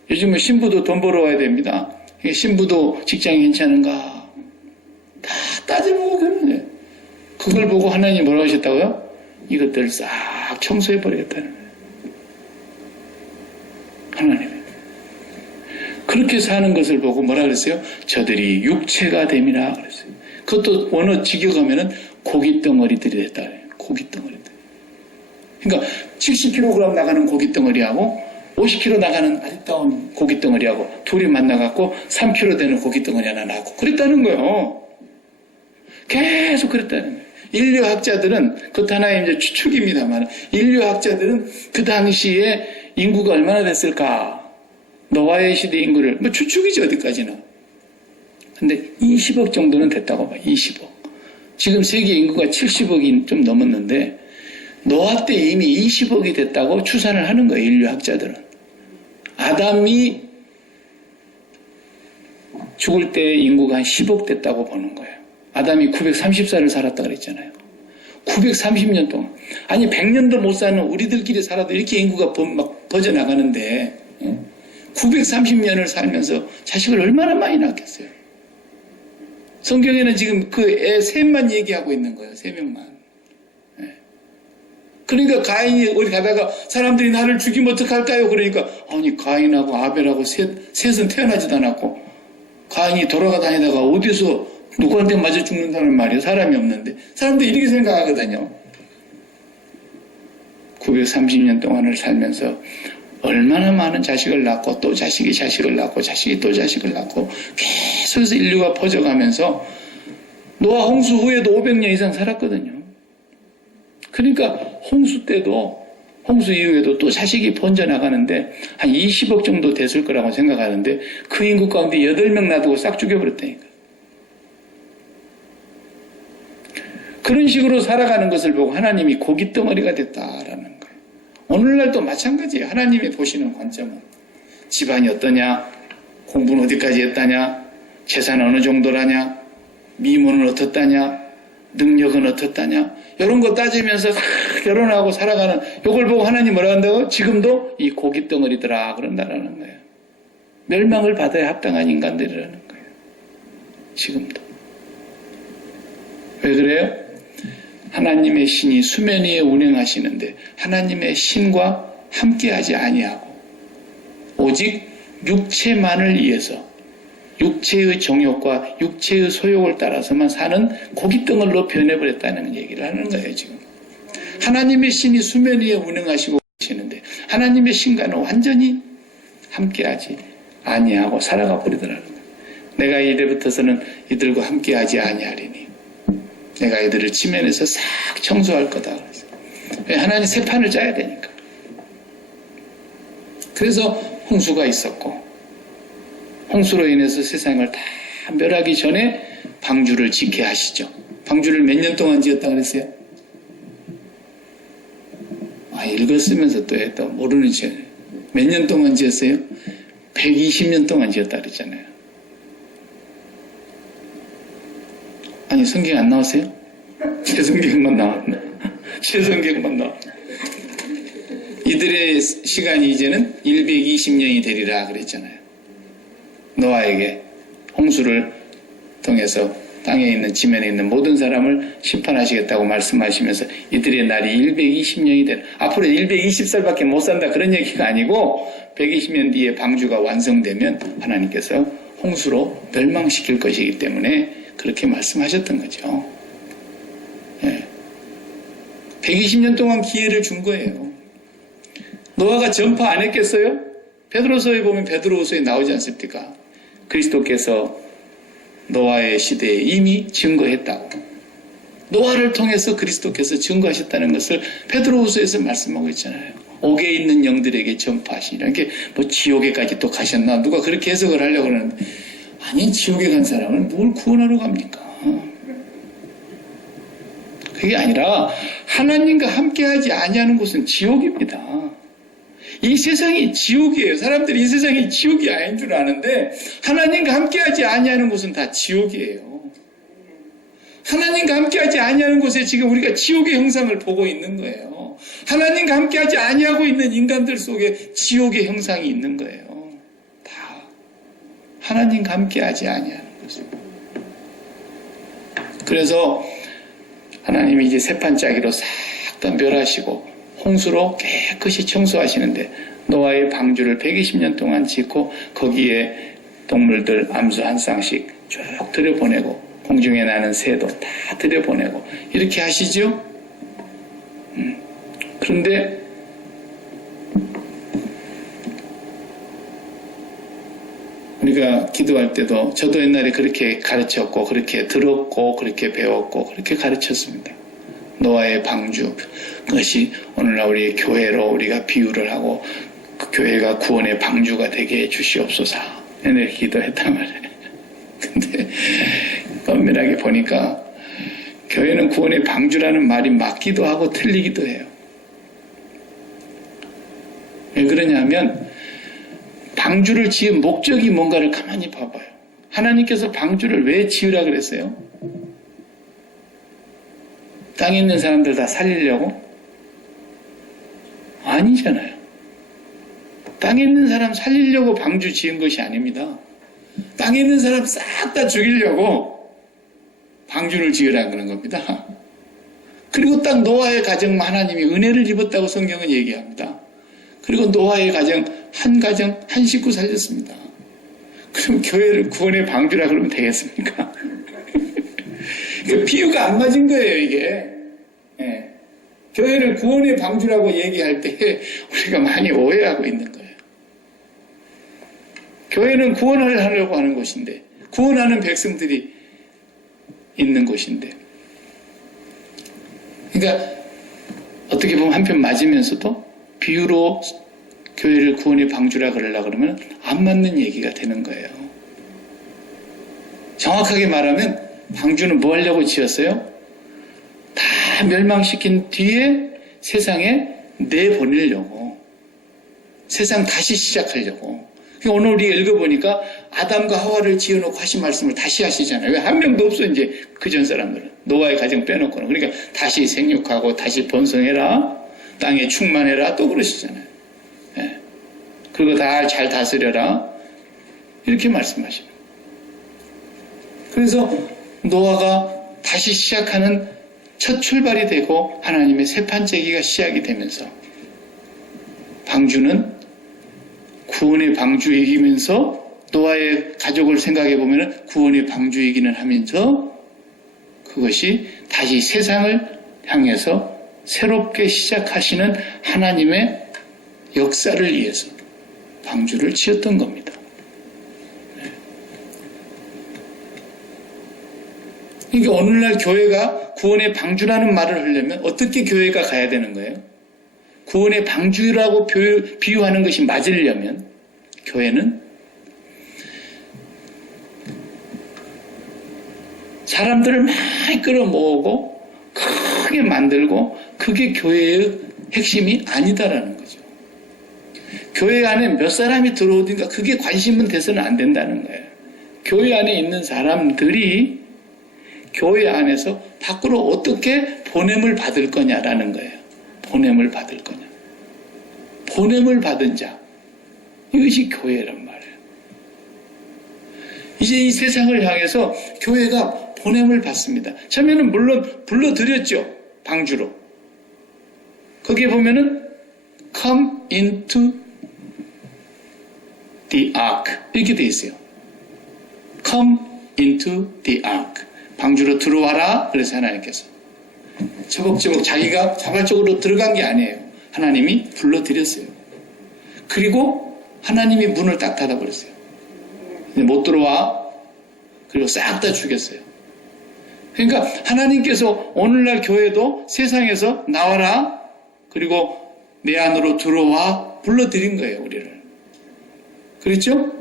요즘은 신부도 돈 벌어와야 됩니다. 신부도 직장이 괜찮은가 다 따져보고 그러네. 그걸 보고 하나님이 뭐라고 하셨다고요? 이것들을 싹 청소해버리겠다는 거예요. 하나님 그렇게 사는 것을 보고 뭐라 그랬어요? 저들이 육체가 됨이라 그랬어요. 그것도 어느 직역하면은 고깃덩어리들이 됐다 그래요. 고깃덩어리들. 그러니까 70kg 나가는 고깃덩어리하고 50kg 나가는 아리따운 고깃덩어리하고 둘이 만나갖고 3kg 되는 고깃덩어리 하나 나고 그랬다는 거예요. 계속 그랬다는 거예요. 인류학자들은 그것 하나의 이제 추측입니다만 인류학자들은 그 당시에 인구가 얼마나 됐을까? 노아의 시대 인구를 뭐 추측이지 어디까지나. 근데 20억 정도는 됐다고 봐요. 20억. 지금 세계 인구가 70억이 좀 넘었는데 노아 때 이미 20억이 됐다고 추산을 하는 거예요. 인류학자들은. 아담이 죽을 때 인구가 한 10억 됐다고 보는 거예요. 아담이 930살을 살았다 그랬잖아요. 930년 동안. 아니 100년도 못 사는 우리들끼리 살아도 이렇게 인구가 막 퍼져나가는데 930년을 살면서 자식을 얼마나 많이 낳겠어요. 성경에는 지금 그 애 셋만 얘기하고 있는 거예요. 3명만. 그러니까 가인이 어디 가다가 사람들이 나를 죽이면 어떡할까요? 그러니까 아니 가인하고 아벨하고 셋은 태어나지도 않았고 가인이 돌아가 다니다가 어디서 누구한테 맞아 죽는다는 말이에요. 사람이 없는데. 사람들이 이렇게 생각하거든요. 930년 동안을 살면서 얼마나 많은 자식을 낳고 또 자식이 자식을 낳고 자식이 또 자식을 낳고 계속해서 인류가 퍼져가면서 노아 홍수 후에도 500년 이상 살았거든요. 그러니까 홍수 때도 홍수 이후에도 또 자식이 번져나가는데 한 20억 정도 됐을 거라고 생각하는데 그 인구 가운데 8명 놔두고 싹 죽여버렸다니까. 그런 식으로 살아가는 것을 보고 하나님이 고깃덩어리가 됐다라는 거예요. 오늘날도 마찬가지예요. 하나님이 보시는 관점은 집안이 어떠냐, 공부는 어디까지 했다냐, 재산은 어느 정도라냐, 미모는 어떻다냐, 능력은 어떻다냐 이런 거 따지면서 결혼하고 살아가는 이걸 보고 하나님 뭐라 한다고? 지금도 이 고깃덩어리더라 그런다라는 거예요. 멸망을 받아야 합당한 인간들이라는 거예요. 지금도. 왜 그래요? 하나님의 신이 수면 위에 운행하시는데 하나님의 신과 함께하지 아니하고 오직 육체만을 위해서 육체의 정욕과 육체의 소욕을 따라서만 사는 고깃덩어리로 변해버렸다는 얘기를 하는 거예요. 지금 하나님의 신이 수면 위에 운행하시고 계시는데 하나님의 신과는 완전히 함께하지 아니하고 살아가 버리더라는 거예요. 내가 이제부터서는 이들과 함께하지 아니하리니 내가 이들을 지면에서 싹 청소할 거다. 그래서 하나님 새 판을 짜야 되니까. 그래서 홍수가 있었고 홍수로 인해서 세상을 다 멸하기 전에 방주를 짓게 하시죠. 방주를 몇 년 동안 지었다 그랬어요? 읽었으면서 또 모르는 체 몇 년 동안 지었어요? 120년 동안 지었다 그랬잖아요. 아니 성경 안 나왔어요? 제 성경만 나왔네. 제 성경만 나왔네. 이들의 시간이 이제는 120년이 되리라 그랬잖아요. 노아에게 홍수를 통해서 땅에 있는 지면에 있는 모든 사람을 심판하시겠다고 말씀하시면서 이들의 날이 120년이 되는 앞으로 120살밖에 못 산다 그런 얘기가 아니고 120년 뒤에 방주가 완성되면 하나님께서 홍수로 멸망시킬 것이기 때문에 그렇게 말씀하셨던 거죠. 예. 120년 동안 기회를 준 거예요. 노아가 전파 안 했겠어요? 베드로서에 보면 베드로서에 나오지 않습니까? 그리스도께서 노아의 시대에 이미 증거했다고. 노아를 통해서 그리스도께서 증거하셨다는 것을 베드로후서에서 말씀하고 있잖아요. 옥에 있는 영들에게 전파하시라. 이게 뭐 지옥에까지 또 가셨나? 누가 그렇게 해석을 하려고 그러는데, 아니, 지옥에 간 사람은 뭘 구원하러 갑니까? 그게 아니라 하나님과 함께하지 아니하는 곳은 지옥입니다. 이 세상이 지옥이에요. 사람들이 이 세상이 지옥이 아닌 줄 아는데 하나님과 함께하지 아니하는 곳은 다 지옥이에요. 하나님과 함께하지 아니하는 곳에 지금 우리가 지옥의 형상을 보고 있는 거예요. 하나님과 함께하지 아니하고 있는 인간들 속에 지옥의 형상이 있는 거예요. 다 하나님과 함께하지 아니하는 곳에. 그래서 하나님이 이제 세판짜기로 싹 다 멸하시고 홍수로 깨끗이 청소하시는데 노아의 방주를 120년 동안 짓고 거기에 동물들 암수 한 쌍씩 쭉 들여보내고 공중에 나는 새도 다 들여보내고 이렇게 하시죠. 그런데 우리가 기도할 때도 저도 옛날에 그렇게 가르쳤고 그렇게 들었고 그렇게 배웠고 그렇게 가르쳤습니다. 노아의 방주, 그것이 오늘날 우리 교회로 우리가 비유를 하고 그 교회가 구원의 방주가 되게 해 주시옵소서 이렇게 기도했단 말이에요. 근데 엄밀하게 보니까 교회는 구원의 방주라는 말이 맞기도 하고 틀리기도 해요. 왜 그러냐면 방주를 지은 목적이 뭔가를 가만히 봐봐요. 하나님께서 방주를 왜 지으라 그랬어요? 땅에 있는 사람들 다 살리려고? 아니잖아요. 땅에 있는 사람 살리려고 방주 지은 것이 아닙니다. 땅에 있는 사람 싹 다 죽이려고 방주를 지으라 그런 겁니다. 그리고 딱 노아의 가정만 하나님이 은혜를 입었다고 성경은 얘기합니다. 그리고 노아의 가정, 한 식구 살렸습니다. 그럼 교회를 구원의 방주라 그러면 되겠습니까? 그 비유가 안 맞은 거예요, 이게. 예. 교회를 구원의 방주라고 얘기할 때 우리가 많이 오해하고 있는 거예요. 교회는 구원을 하려고 하는 곳인데, 구원하는 백성들이 있는 곳인데. 그러니까 어떻게 보면 한편 맞으면서도 비유로 교회를 구원의 방주라 그러려고 그러면 안 맞는 얘기가 되는 거예요. 정확하게 말하면 방주는 뭐 하려고 지었어요? 다 멸망시킨 뒤에 세상에 내보내려고. 세상 다시 시작하려고. 오늘 우리 읽어보니까 아담과 하와를 지어놓고 하신 말씀을 다시 하시잖아요. 왜 한 명도 없어 이제 그전 사람들은. 노아의 가정 빼놓고는. 그러니까 다시 생육하고 다시 번성해라. 땅에 충만해라. 또 그러시잖아요. 예. 그리고 다 잘 다스려라. 이렇게 말씀하시는. 그래서 노아가 다시 시작하는 첫 출발이 되고 하나님의 세판째기가 시작이 되면서 방주는 구원의 방주이기면서 노아의 가족을 생각해 보면 구원의 방주이기는 하면서 그것이 다시 세상을 향해서 새롭게 시작하시는 하나님의 역사를 위해서 방주를 지었던 겁니다. 그러니까 오늘날 교회가 구원의 방주라는 말을 하려면 어떻게 교회가 가야 되는 거예요? 구원의 방주라고 비유하는 것이 맞으려면 교회는 사람들을 많이 끌어모으고 크게 만들고 그게 교회의 핵심이 아니다라는 거죠. 교회 안에 몇 사람이 들어오든가 그게 관심은 돼서는 안 된다는 거예요. 교회 안에 있는 사람들이 교회 안에서 밖으로 어떻게 보냄을 받을 거냐라는 거예요. 보냄을 받을 거냐. 보냄을 받은 자. 이것이 교회란 말이에요. 이제 이 세상을 향해서 교회가 보냄을 받습니다. 처음에는 물론 불러드렸죠. 방주로. 거기에 보면은 come into the ark 이렇게 돼 있어요. come into the ark. 방주로 들어와라. 그래서 하나님께서 처벅처벅 자기가 자발적으로 들어간 게 아니에요. 하나님이 불러드렸어요. 그리고 하나님이 문을 딱 닫아버렸어요. 못 들어와. 그리고 싹 다 죽였어요. 그러니까 하나님께서 오늘날 교회도 세상에서 나와라, 그리고 내 안으로 들어와 불러들인 거예요, 우리를. 그렇죠?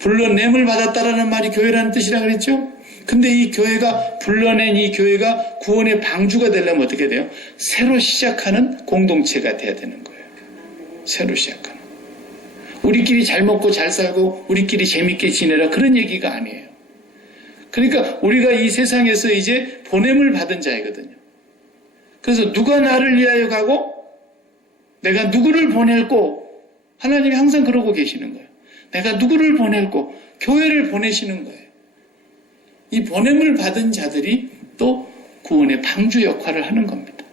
불러냄을 받았다라는 말이 교회라는 뜻이라 그랬죠? 근데 이 교회가, 불러낸 이 교회가 구원의 방주가 되려면 어떻게 돼요? 새로 시작하는 공동체가 돼야 되는 거예요. 새로 시작하는. 우리끼리 잘 먹고 잘 살고 우리끼리 재밌게 지내라, 그런 얘기가 아니에요. 그러니까 우리가 이 세상에서 이제 보냄을 받은 자이거든요. 그래서 누가 나를 위하여 가고 내가 누구를 보낼고, 하나님이 항상 그러고 계시는 거예요. 내가 누구를 보낼고 교회를 보내시는 거예요. 이 보냄을 받은 자들이 또 구원의 방주 역할을 하는 겁니다.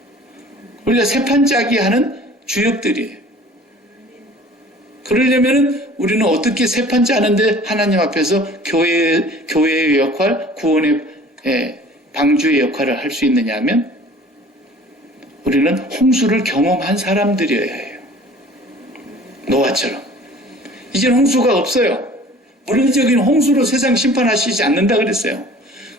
우리가 새판짜기 하는 주역들이에요. 그러려면 우리는 어떻게 새판 짜는데 하나님 앞에서 교회의 역할, 구원의 방주의 역할을 할 수 있느냐 하면, 우리는 홍수를 경험한 사람들이어야 해요. 노아처럼. 이제는 홍수가 없어요. 물리적인 홍수로 세상 심판하시지 않는다 그랬어요.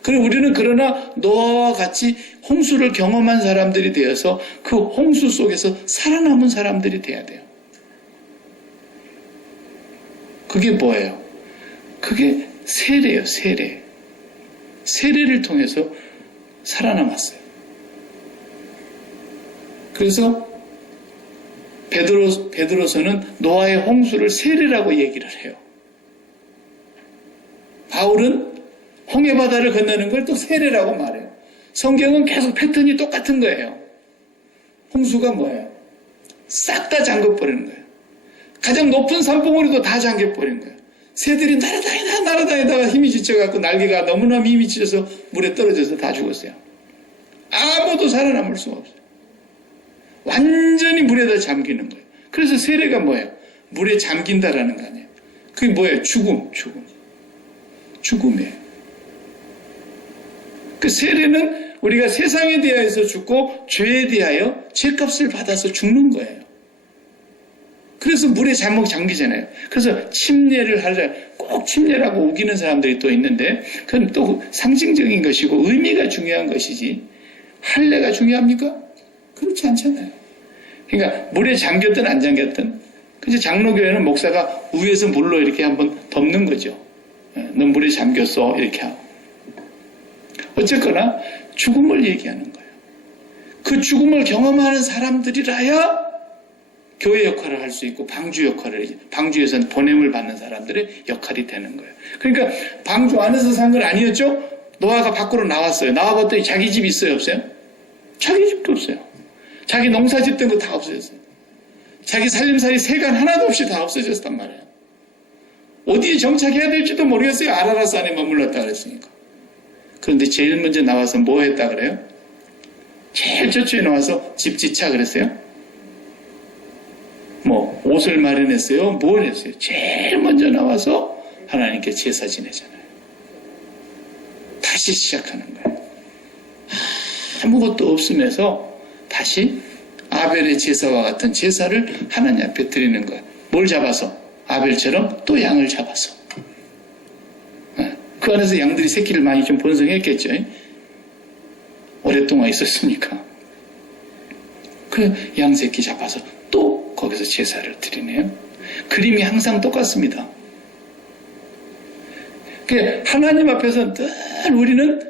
그리고 우리는 그러나 노아와 같이 홍수를 경험한 사람들이 되어서 그 홍수 속에서 살아남은 사람들이 돼야 돼요. 그게 뭐예요? 그게 세례예요, 세례. 세례를 통해서 살아남았어요. 그래서 베드로서는 노아의 홍수를 세례라고 얘기를 해요. 바울은 홍해바다를 건너는 걸 또 세례라고 말해요. 성경은 계속 패턴이 똑같은 거예요. 홍수가 뭐예요? 싹 다 잠궈버리는 거예요. 가장 높은 산봉우리도 다 잠겨버린 거예요. 새들이 날아다니다가 힘이 지쳐갖고 날개가 너무나 힘이 지쳐서 물에 떨어져서 다 죽었어요. 아무도 살아남을 수가 없어요. 완전히 물에다 잠기는 거예요. 그래서 세례가 뭐예요? 물에 잠긴다라는 거 아니에요. 그게 뭐예요? 죽음이에요. 그 세례는 우리가 세상에 대하여서 죽고 죄에 대하여 죄값을 받아서 죽는 거예요. 그래서 물에 잠기잖아요. 그래서 침례를 하려, 꼭 침례라고 우기는 사람들이 또 있는데, 그건 또 상징적인 것이고 의미가 중요한 것이지 할례가 중요합니까? 그렇지 않잖아요. 그러니까 물에 잠겼든 안 잠겼든, 그래서 장로교회는 목사가 위에서 물로 이렇게 한번 덮는 거죠. 넌 물에 잠겼어, 이렇게 하고. 어쨌거나 죽음을 얘기하는 거예요. 그 죽음을 경험하는 사람들이라야 교회 역할을 할 수 있고 방주 역할을, 방주에서는 보냄을 받는 사람들의 역할이 되는 거예요. 그러니까 방주 안에서 산 건 아니었죠? 노아가 밖으로 나왔어요. 나와봤더니 자기 집 있어요, 없어요? 자기 집도 없어요. 자기 농사 짓던 거 다 없어졌어요. 자기 살림살이 세간 하나도 없이 다 없어졌단 말이에요. 어디에 정착해야 될지도 모르겠어요. 아라라스 안에 머물렀다 그랬으니까. 그런데 제일 먼저 나와서 뭐 했다 그래요? 제일 저쪽에 나와서 집 짓자 그랬어요? 뭐 옷을 마련했어요? 뭘 했어요? 제일 먼저 나와서 하나님께 제사 지내잖아요. 다시 시작하는 거예요. 아무것도 없으면서 다시 아벨의 제사와 같은 제사를 하나님 앞에 드리는 거예요. 뭘 잡아서? 아벨처럼 또 양을 잡아서. 그 안에서 양들이 새끼를 많이 좀 번성했겠죠. 오랫동안 있었으니까. 그 양새끼 잡아서 또 거기서 제사를 드리네요. 그림이 항상 똑같습니다. 하나님 앞에서 늘 우리는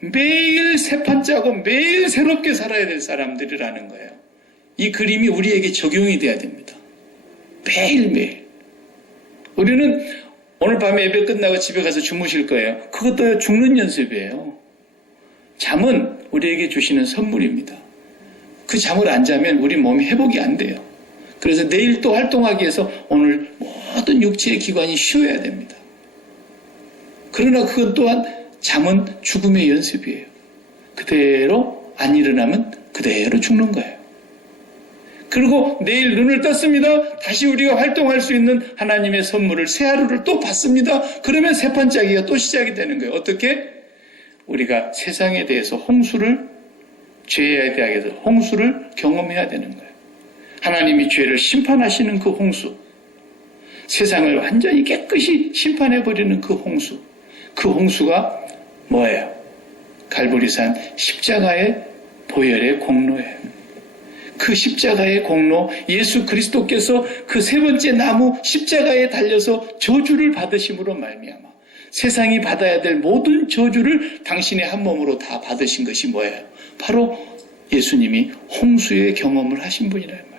매일 새판 짜고 매일 새롭게 살아야 될 사람들이라는 거예요. 이 그림이 우리에게 적용이 돼야 됩니다. 매일매일. 우리는 오늘 밤에 예배 끝나고 집에 가서 주무실 거예요. 그것도 죽는 연습이에요. 잠은 우리에게 주시는 선물입니다. 그 잠을 안 자면 우리 몸이 회복이 안 돼요. 그래서 내일 또 활동하기 위해서 오늘 모든 육체의 기관이 쉬어야 됩니다. 그러나 그것 또한 잠은 죽음의 연습이에요. 그대로 안 일어나면 그대로 죽는 거예요. 그리고 내일 눈을 떴습니다. 다시 우리가 활동할 수 있는 하나님의 선물을 새 하루를 또 받습니다. 그러면 새판짜기가 또 시작이 되는 거예요. 어떻게? 우리가 세상에 대해서 홍수를, 죄에 대해서 홍수를 경험해야 되는 거예요. 하나님이 죄를 심판하시는 그 홍수, 세상을 완전히 깨끗이 심판해버리는 그 홍수, 그 홍수가 뭐예요? 갈보리산 십자가의 보혈의 공로예요. 그 십자가의 공로, 예수 그리스도께서 그 세 번째 나무 십자가에 달려서 저주를 받으심으로 말미암아 세상이 받아야 될 모든 저주를 당신의 한 몸으로 다 받으신 것이 뭐예요? 바로 예수님이 홍수의 경험을 하신 분이라는 말이에요.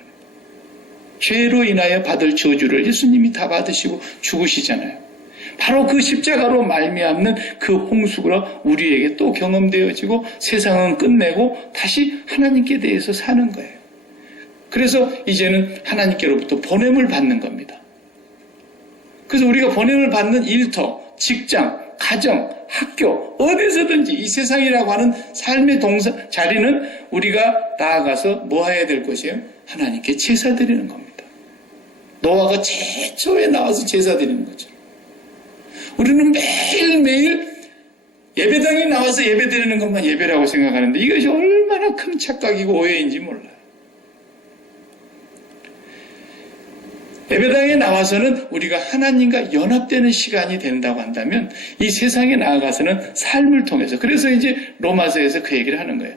죄로 인하여 받을 저주를 예수님이 다 받으시고 죽으시잖아요. 바로 그 십자가로 말미암는 그 홍수가 우리에게 또 경험되어지고 세상은 끝내고 다시 하나님께 대해서 사는 거예요. 그래서 이제는 하나님께로부터 보냄을 받는 겁니다. 그래서 우리가 보냄을 받는 일터, 직장, 가정, 학교, 어디서든지 이 세상이라고 하는 삶의 자리는 우리가 나아가서 뭐 해야 될 것이에요? 하나님께 제사 드리는 겁니다. 노아가 최초에 나와서 제사 드리는 거죠. 우리는 매일매일 예배당에 나와서 예배 드리는 것만 예배라고 생각하는데 이것이 얼마나 큰 착각이고 오해인지 몰라요. 예배당에 나와서는 우리가 하나님과 연합되는 시간이 된다고 한다면 이 세상에 나아가서는 삶을 통해서, 그래서 이제 로마서에서 그 얘기를 하는 거예요.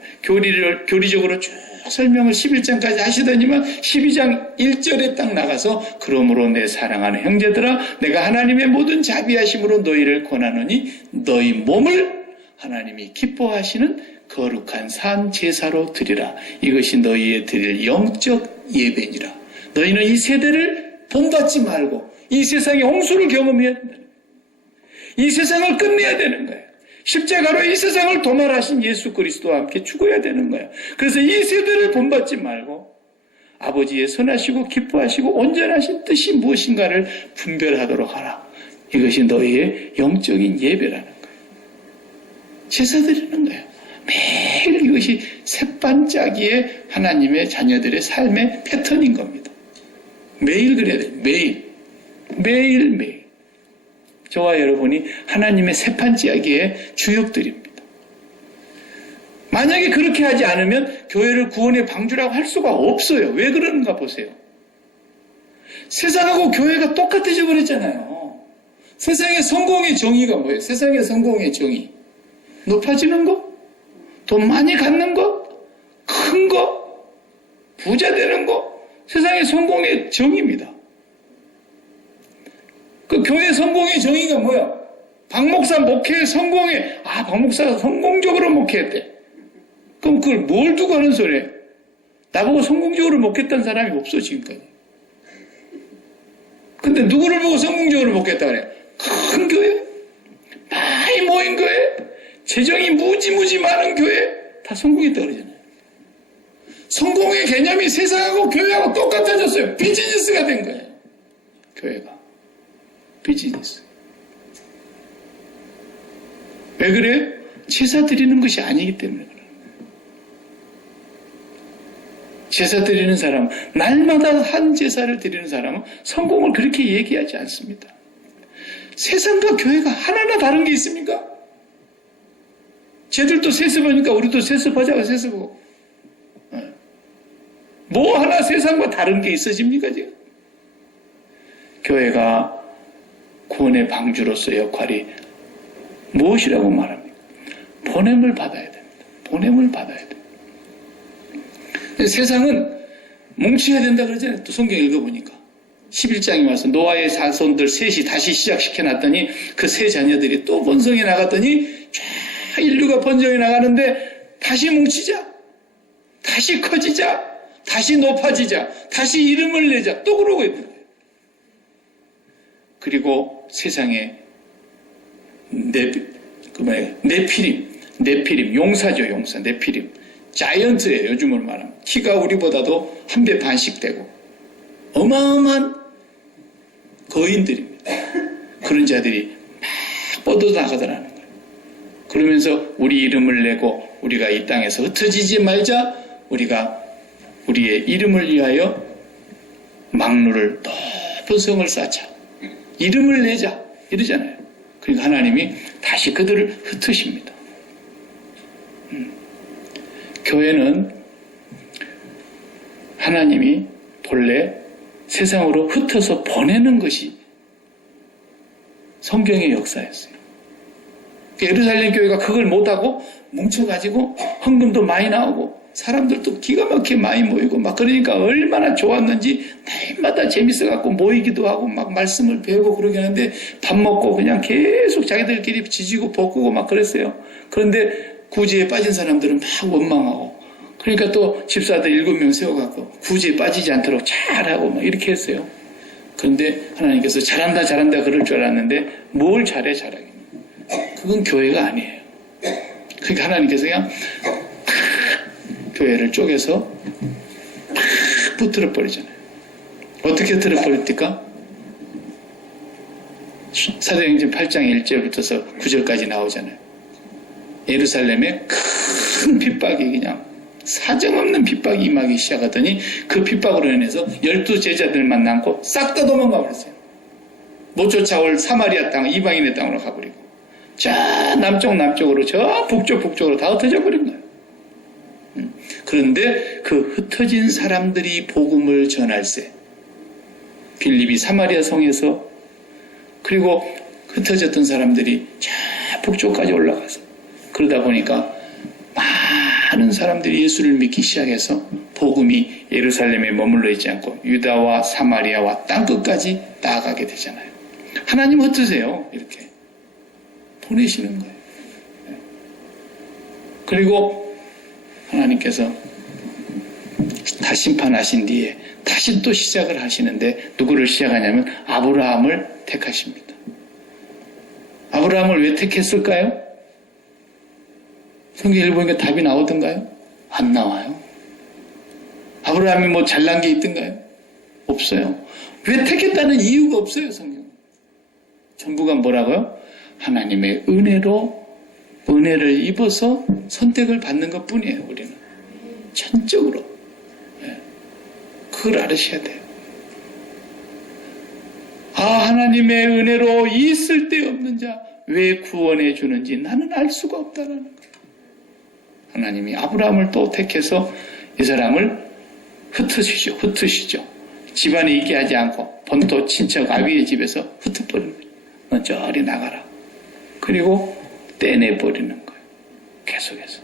교리적으로 쭉 설명을 11장까지 하시더니만 12장 1절에 딱 나가서 그러므로 내 사랑하는 형제들아 내가 하나님의 모든 자비하심으로 너희를 권하노니 너희 몸을 하나님이 기뻐하시는 거룩한 산 제사로 드리라. 이것이 너희의 드릴 영적 예배니라. 너희는 이 세대를 본받지 말고 이 세상의 홍수를 경험해야 된다. 이 세상을 끝내야 되는 거예요. 십자가로 이 세상을 도말하신 예수 그리스도와 함께 죽어야 되는 거예요. 그래서 이 세대를 본받지 말고 아버지의 선하시고 기뻐하시고 온전하신 뜻이 무엇인가를 분별하도록 하라. 이것이 너희의 영적인 예배라는 거예요. 제사 드리는 거예요. 매일 이것이 새반짝이의 하나님의 자녀들의 삶의 패턴인 겁니다. 매일 그래야 돼요. 매일. 저와 여러분이 하나님의 새반짝이의 주역들입니다. 만약에 그렇게 하지 않으면 교회를 구원의 방주라고 할 수가 없어요. 왜 그러는가 보세요. 세상하고 교회가 똑같아져 버렸잖아요. 세상의 성공의 정의가 뭐예요? 세상의 성공의 정의. 높아지는 거? 돈 많이 갖는 거? 큰 거? 부자 되는 거? 세상의 성공의 정의입니다. 그 교회 성공의 정의가 뭐야? 박 목사 목회 성공에, 박 목사가 성공적으로 목회했대. 그럼 그걸 뭘 두고 하는 소리예요? 나보고 성공적으로 목회했던 사람이 없어, 지금까지. 근데 누구를 보고 성공적으로 목회했다 그래요? 큰 교회? 많이 모인 교회? 재정이 무지무지 많은 교회? 다 성공했다 그러잖아요. 성공의 개념이 세상하고 교회하고 똑같아졌어요. 비즈니스가 된 거예요. 교회가. 비즈니스. 왜 그래요? 제사 드리는 것이 아니기 때문에 그래요. 제사 드리는 사람, 날마다 한 제사를 드리는 사람은 성공을 그렇게 얘기하지 않습니다. 세상과 교회가 하나하나 다른 게 있습니까? 쟤들도 세습하니까 우리도 세습하자고 세습하고. 뭐 하나 세상과 다른 게 있어집니까, 지금? 교회가 구원의 방주로서의 역할이 무엇이라고 말합니까? 보냄을 받아야 됩니다. 보냄을 받아야 됩니다. 세상은 뭉쳐야 된다 그러잖아요. 또 성경 읽어보니까. 11장에 와서 노아의 자손들 셋이 다시 시작시켜놨더니 그 세 자녀들이 또 번성해 나갔더니 쫙 인류가 번성해 나가는데 다시 뭉치자. 다시 커지자. 다시 높아지자. 다시 이름을 내자. 또 그러고 있는 거예요. 그리고 세상에 네피림, 용사죠, 용사. 네피림. 자이언트예요, 요즘으로 말하면. 키가 우리보다도 한 배 반씩 되고. 어마어마한 거인들입니다. 그런 자들이 막 뻗어나가더라는 거예요. 그러면서 우리 이름을 내고 우리가 이 땅에서 흩어지지 말자. 우리가 우리의 이름을 위하여 망루를 높은 성을 쌓자. 이름을 내자. 이러잖아요. 그러니까 하나님이 다시 그들을 흩으십니다. 교회는 하나님이 본래 세상으로 흩어서 보내는 것이 성경의 역사였어요. 예루살렘 교회가 그걸 못하고 뭉쳐가지고 헌금도 많이 나오고 사람들도 기가 막히게 많이 모이고 막 그러니까 얼마나 좋았는지 날마다 재밌어갖고 모이기도 하고 막 말씀을 배우고 그러긴 하는데 밥 먹고 그냥 계속 자기들끼리 지지고 볶고 막 그랬어요. 그런데 구제에 빠진 사람들은 막 원망하고 그러니까 또 집사들 7명 세워갖고 구제에 빠지지 않도록 잘하고 막 이렇게 했어요. 그런데 하나님께서 잘한다 그럴 줄 알았는데 뭘 잘하긴. 그건 교회가 아니에요. 그러니까 하나님께서 그냥 교회를 쪼개서 붙들어 버리잖아요. 어떻게 틀어버립니까? 사도행전 8장 1절부터 9절까지 나오잖아요. 예루살렘에 큰 핍박이 그냥 사정없는 핍박이 임하기 시작하더니 그 핍박으로 인해서 12 제자들만 남고 싹 다 도망가 버렸어요. 못 쫓아올 사마리아 땅, 이방인의 땅으로 가버리고 저 남쪽으로 저 북쪽으로 다 흩어져 버린 거예요. 그런데 그 흩어진 사람들이 복음을 전할세 빌립이 사마리아 성에서 그리고 흩어졌던 사람들이 저 북쪽까지 올라가서 그러다 보니까 많은 사람들이 예수를 믿기 시작해서 복음이 예루살렘에 머물러 있지 않고 유다와 사마리아와 땅끝까지 나아가게 되잖아요. 하나님 어떠세요? 이렇게 보내시는 거예요. 그리고 하나님께서 다 심판하신 뒤에 다시 또 시작을 하시는데 누구를 시작하냐면 아브라함을 택하십니다. 아브라함을 왜 택했을까요? 성경을 보니까 답이 나오던가요? 안 나와요. 아브라함이 뭐 잘난 게 있던가요? 없어요. 왜 택했다는 이유가 없어요, 성경. 전부가 뭐라고요? 하나님의 은혜를 입어서 선택을 받는 것 뿐이에요, 우리는. 전적으로. 그걸 알으셔야 돼요. 하나님의 은혜로 이 쓸데없는 자 왜 구원해 주는지 나는 알 수가 없다라는 거예요. 하나님이 아브라함을 또 택해서 이 사람을 흩으시죠. 집안에 있게 하지 않고 본토 친척 아비의 집에서 흩어버리는 거예요. 너 저리 나가라. 그리고 떼내버리는 거예요. 계속해서.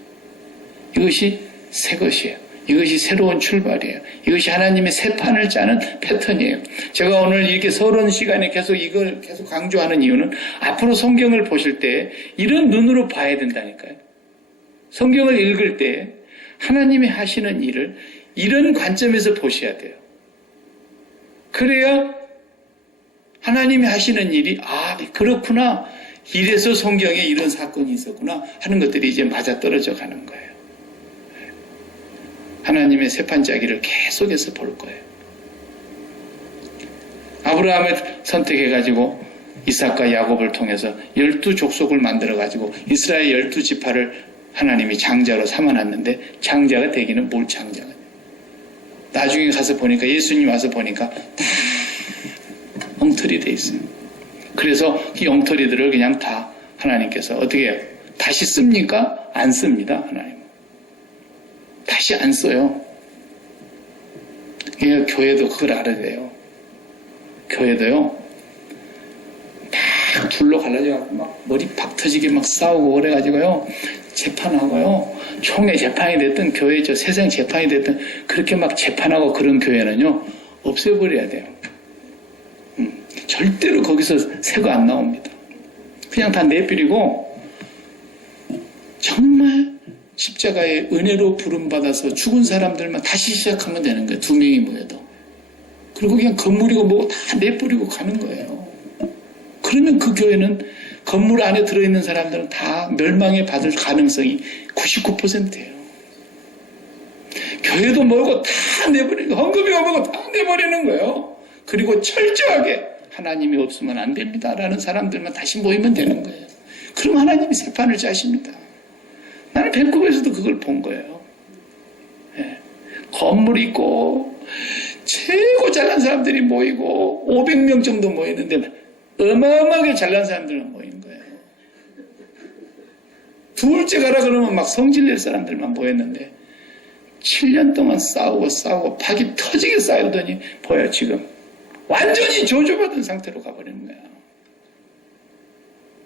이것이 새 것이에요. 이것이 새로운 출발이에요. 이것이 하나님의 새 판을 짜는 패턴이에요. 제가 오늘 이렇게 서론 시간에 이걸 계속 강조하는 이유는 앞으로 성경을 보실 때 이런 눈으로 봐야 된다니까요. 성경을 읽을 때 하나님이 하시는 일을 이런 관점에서 보셔야 돼요. 그래야 하나님이 하시는 일이 그렇구나. 이래서 성경에 이런 사건이 있었구나 하는 것들이 이제 맞아떨어져 가는 거예요. 하나님의 세판짜기를 계속해서 볼 거예요. 아브라함을 선택해가지고 이삭과 야곱을 통해서 12족속을 만들어가지고 이스라엘 12지파를 하나님이 장자로 삼아놨는데 장자가 되기는 뭘 장자가 돼요. 나중에 가서 보니까 예수님 와서 보니까 다 엉터리 돼 있어요. 그래서 이 엉터리들을 그냥 다 하나님께서 어떻게 해요? 다시 씁니까? 안 씁니다. 하나님. 다시 안 써요. 그러니까 교회도 그걸 알아야 돼요. 교회도요. 막 둘로 갈라져가지고 막 머리 팍 터지게 막 싸우고 그래가지고요. 재판하고요. 총회 재판이 됐든 교회 세상 재판이 됐든 그렇게 막 재판하고 그런 교회는요. 없애버려야 돼요. 절대로 거기서 새가 안 나옵니다. 그냥 다 내버리고 정말 십자가의 은혜로 부름받아서 죽은 사람들만 다시 시작하면 되는 거예요. 2명이 모여도. 그리고 그냥 건물이고 뭐고 다 내버리고 가는 거예요. 그러면 그 교회는 건물 안에 들어있는 사람들은 다 멸망에 받을 가능성이 99%예요. 교회도 뭐고 다 내버리고 헌금이고 뭐고 다 내버리는 거예요. 그리고 철저하게 하나님이 없으면 안 됩니다라는 사람들만 다시 모이면 되는 거예요. 그럼 하나님이 새 판을 짜십니다. 나는 밴쿠버에서도 그걸 본 거예요. 예. 건물 있고 최고 잘난 사람들이 모이고 500명 정도 모이는데 어마어마하게 잘난 사람들만 모이는 거예요. 둘째 가라 그러면 막 성질낼 사람들만 모였는데 7년 동안 싸우고 박이 터지게 싸우더니 보여 지금 완전히 저주받은 상태로 가버리는 거야.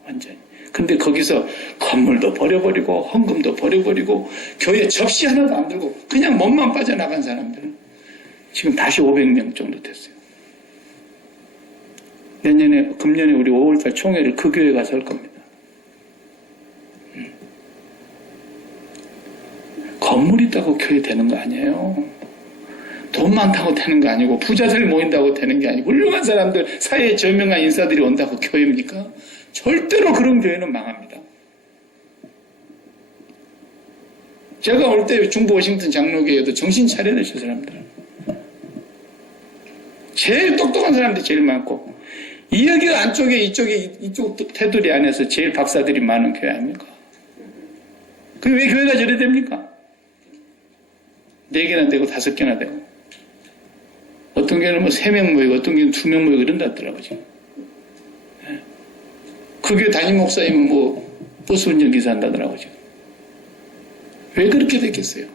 완전히. 근데 거기서 건물도 버려버리고 헌금도 버려버리고 교회 접시 하나도 안 들고 그냥 몸만 빠져나간 사람들은 지금 다시 500명 정도 됐어요. 금년에 우리 5월달 총회를 그 교회 가서 할 겁니다. 건물 있다고 교회 되는 거 아니에요. 돈 많다고 되는 거 아니고 부자들 모인다고 되는 게 아니고 훌륭한 사람들, 사회에 저명한 인사들이 온다고 교회입니까? 절대로 그런 교회는 망합니다. 제가 올 때 중부 워싱턴 장로교회도 정신 차려야 돼, 저 사람들은. 제일 똑똑한 사람들이 제일 많고 이 여기 안쪽에 이쪽 테두리 안에서 제일 박사들이 많은 교회 아닙니까? 그게 왜 교회가 저래 됩니까? 4개나 되고 5개나 되고 어떤 교회는 뭐 3명 모이고 어떤 교회는 2명 모이고 이런다더라고요. 지금. 그 교회 담임 목사님은 뭐 버스 운전기사 한다더라고요. 지금. 왜 그렇게 됐겠어요?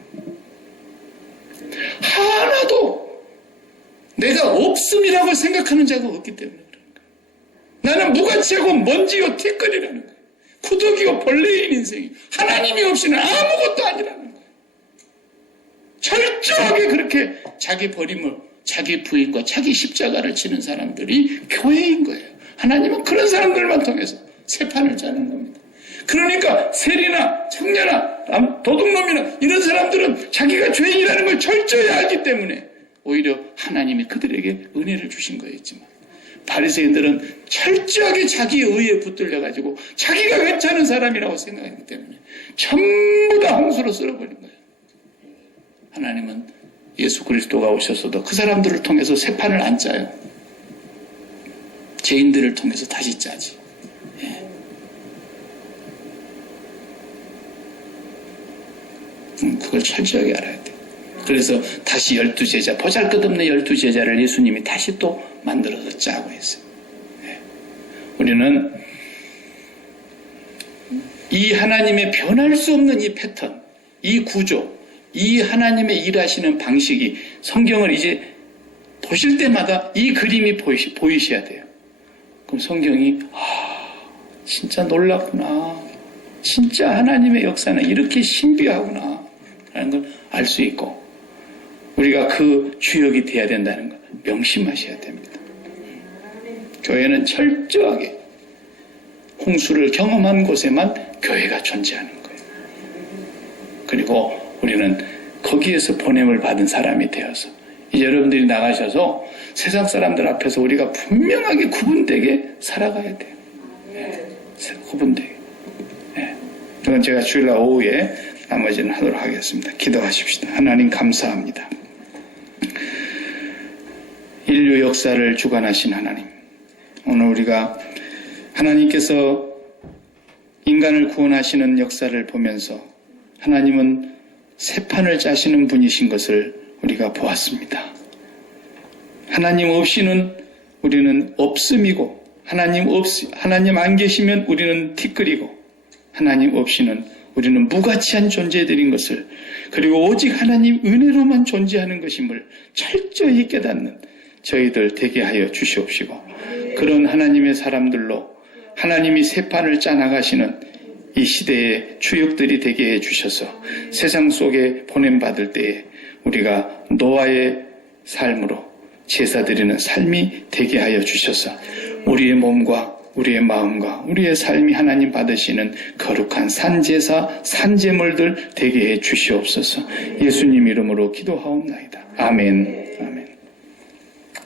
하나도 내가 없음이라고 생각하는 자가 없기 때문에 그런 거예요. 나는 무가치하고 먼지요 티끌이라는 거예요. 구더기요 벌레인 인생이 하나님이 없이는 아무것도 아니라는 거예요. 철저하게 그렇게 자기 버림을 자기 부인과 자기 십자가를 지는 사람들이 교회인 거예요. 하나님은 그런 사람들만 통해서 새 판을 짜는 겁니다. 그러니까 세리나 청년아 도둑놈이나 이런 사람들은 자기가 죄인이라는 걸 철저히 알기 때문에 오히려 하나님이 그들에게 은혜를 주신 거였지만 바리새인들은 철저하게 자기 의에 붙들려가지고 자기가 괜찮은 사람이라고 생각했기 때문에 전부 다 홍수로 쓸어버린 거예요. 하나님은 예수 그리스도가 오셨어도 그 사람들을 통해서 새 판을 안 짜요. 죄인들을 통해서 다시 짜지. 예. 그걸 철저하게 알아야 돼. 그래서 다시 12제자, 보잘것없는 12제자를 예수님이 다시 또 만들어서 짜고 했어요. 예. 우리는 이 하나님의 변할 수 없는 이 패턴, 이 구조, 이 하나님의 일하시는 방식이 성경을 이제 보실 때마다 이 그림이 보이셔야 돼요. 그럼 성경이 진짜 놀랍구나. 진짜 하나님의 역사는 이렇게 신비하구나 라는 걸 알 수 있고 우리가 그 주역이 돼야 된다는 걸 명심하셔야 됩니다. 교회는 철저하게 홍수를 경험한 곳에만 교회가 존재하는 거예요. 그리고 우리는 거기에서 보냄을 받은 사람이 되어서 이제 여러분들이 나가셔서 세상 사람들 앞에서 우리가 분명하게 구분되게 살아가야 돼요. 네. 구분되게. 네. 이건 제가 주일날 오후에 나머지는 하도록 하겠습니다. 기도하십시다. 하나님 감사합니다. 인류 역사를 주관하신 하나님, 오늘 우리가 하나님께서 인간을 구원하시는 역사를 보면서 하나님은 새 판을 짜시는 분이신 것을 우리가 보았습니다. 하나님 없이는 우리는 없음이고 하나님 안 계시면 우리는 티끌이고 하나님 없이는 우리는 무가치한 존재들인 것을 그리고 오직 하나님 은혜로만 존재하는 것임을 철저히 깨닫는 저희들 되게 하여 주시옵시고 그런 하나님의 사람들로 하나님이 새 판을 짜나가시는 이 시대의 주역들이 되게 해주셔서 세상 속에 보냄받을 때에 우리가 노아의 삶으로 제사드리는 삶이 되게 하여 주셔서 우리의 몸과 우리의 마음과 우리의 삶이 하나님 받으시는 거룩한 산제사, 산제물들 되게 해 주시옵소서. 예수님 이름으로 기도하옵나이다. 아멘. 아멘.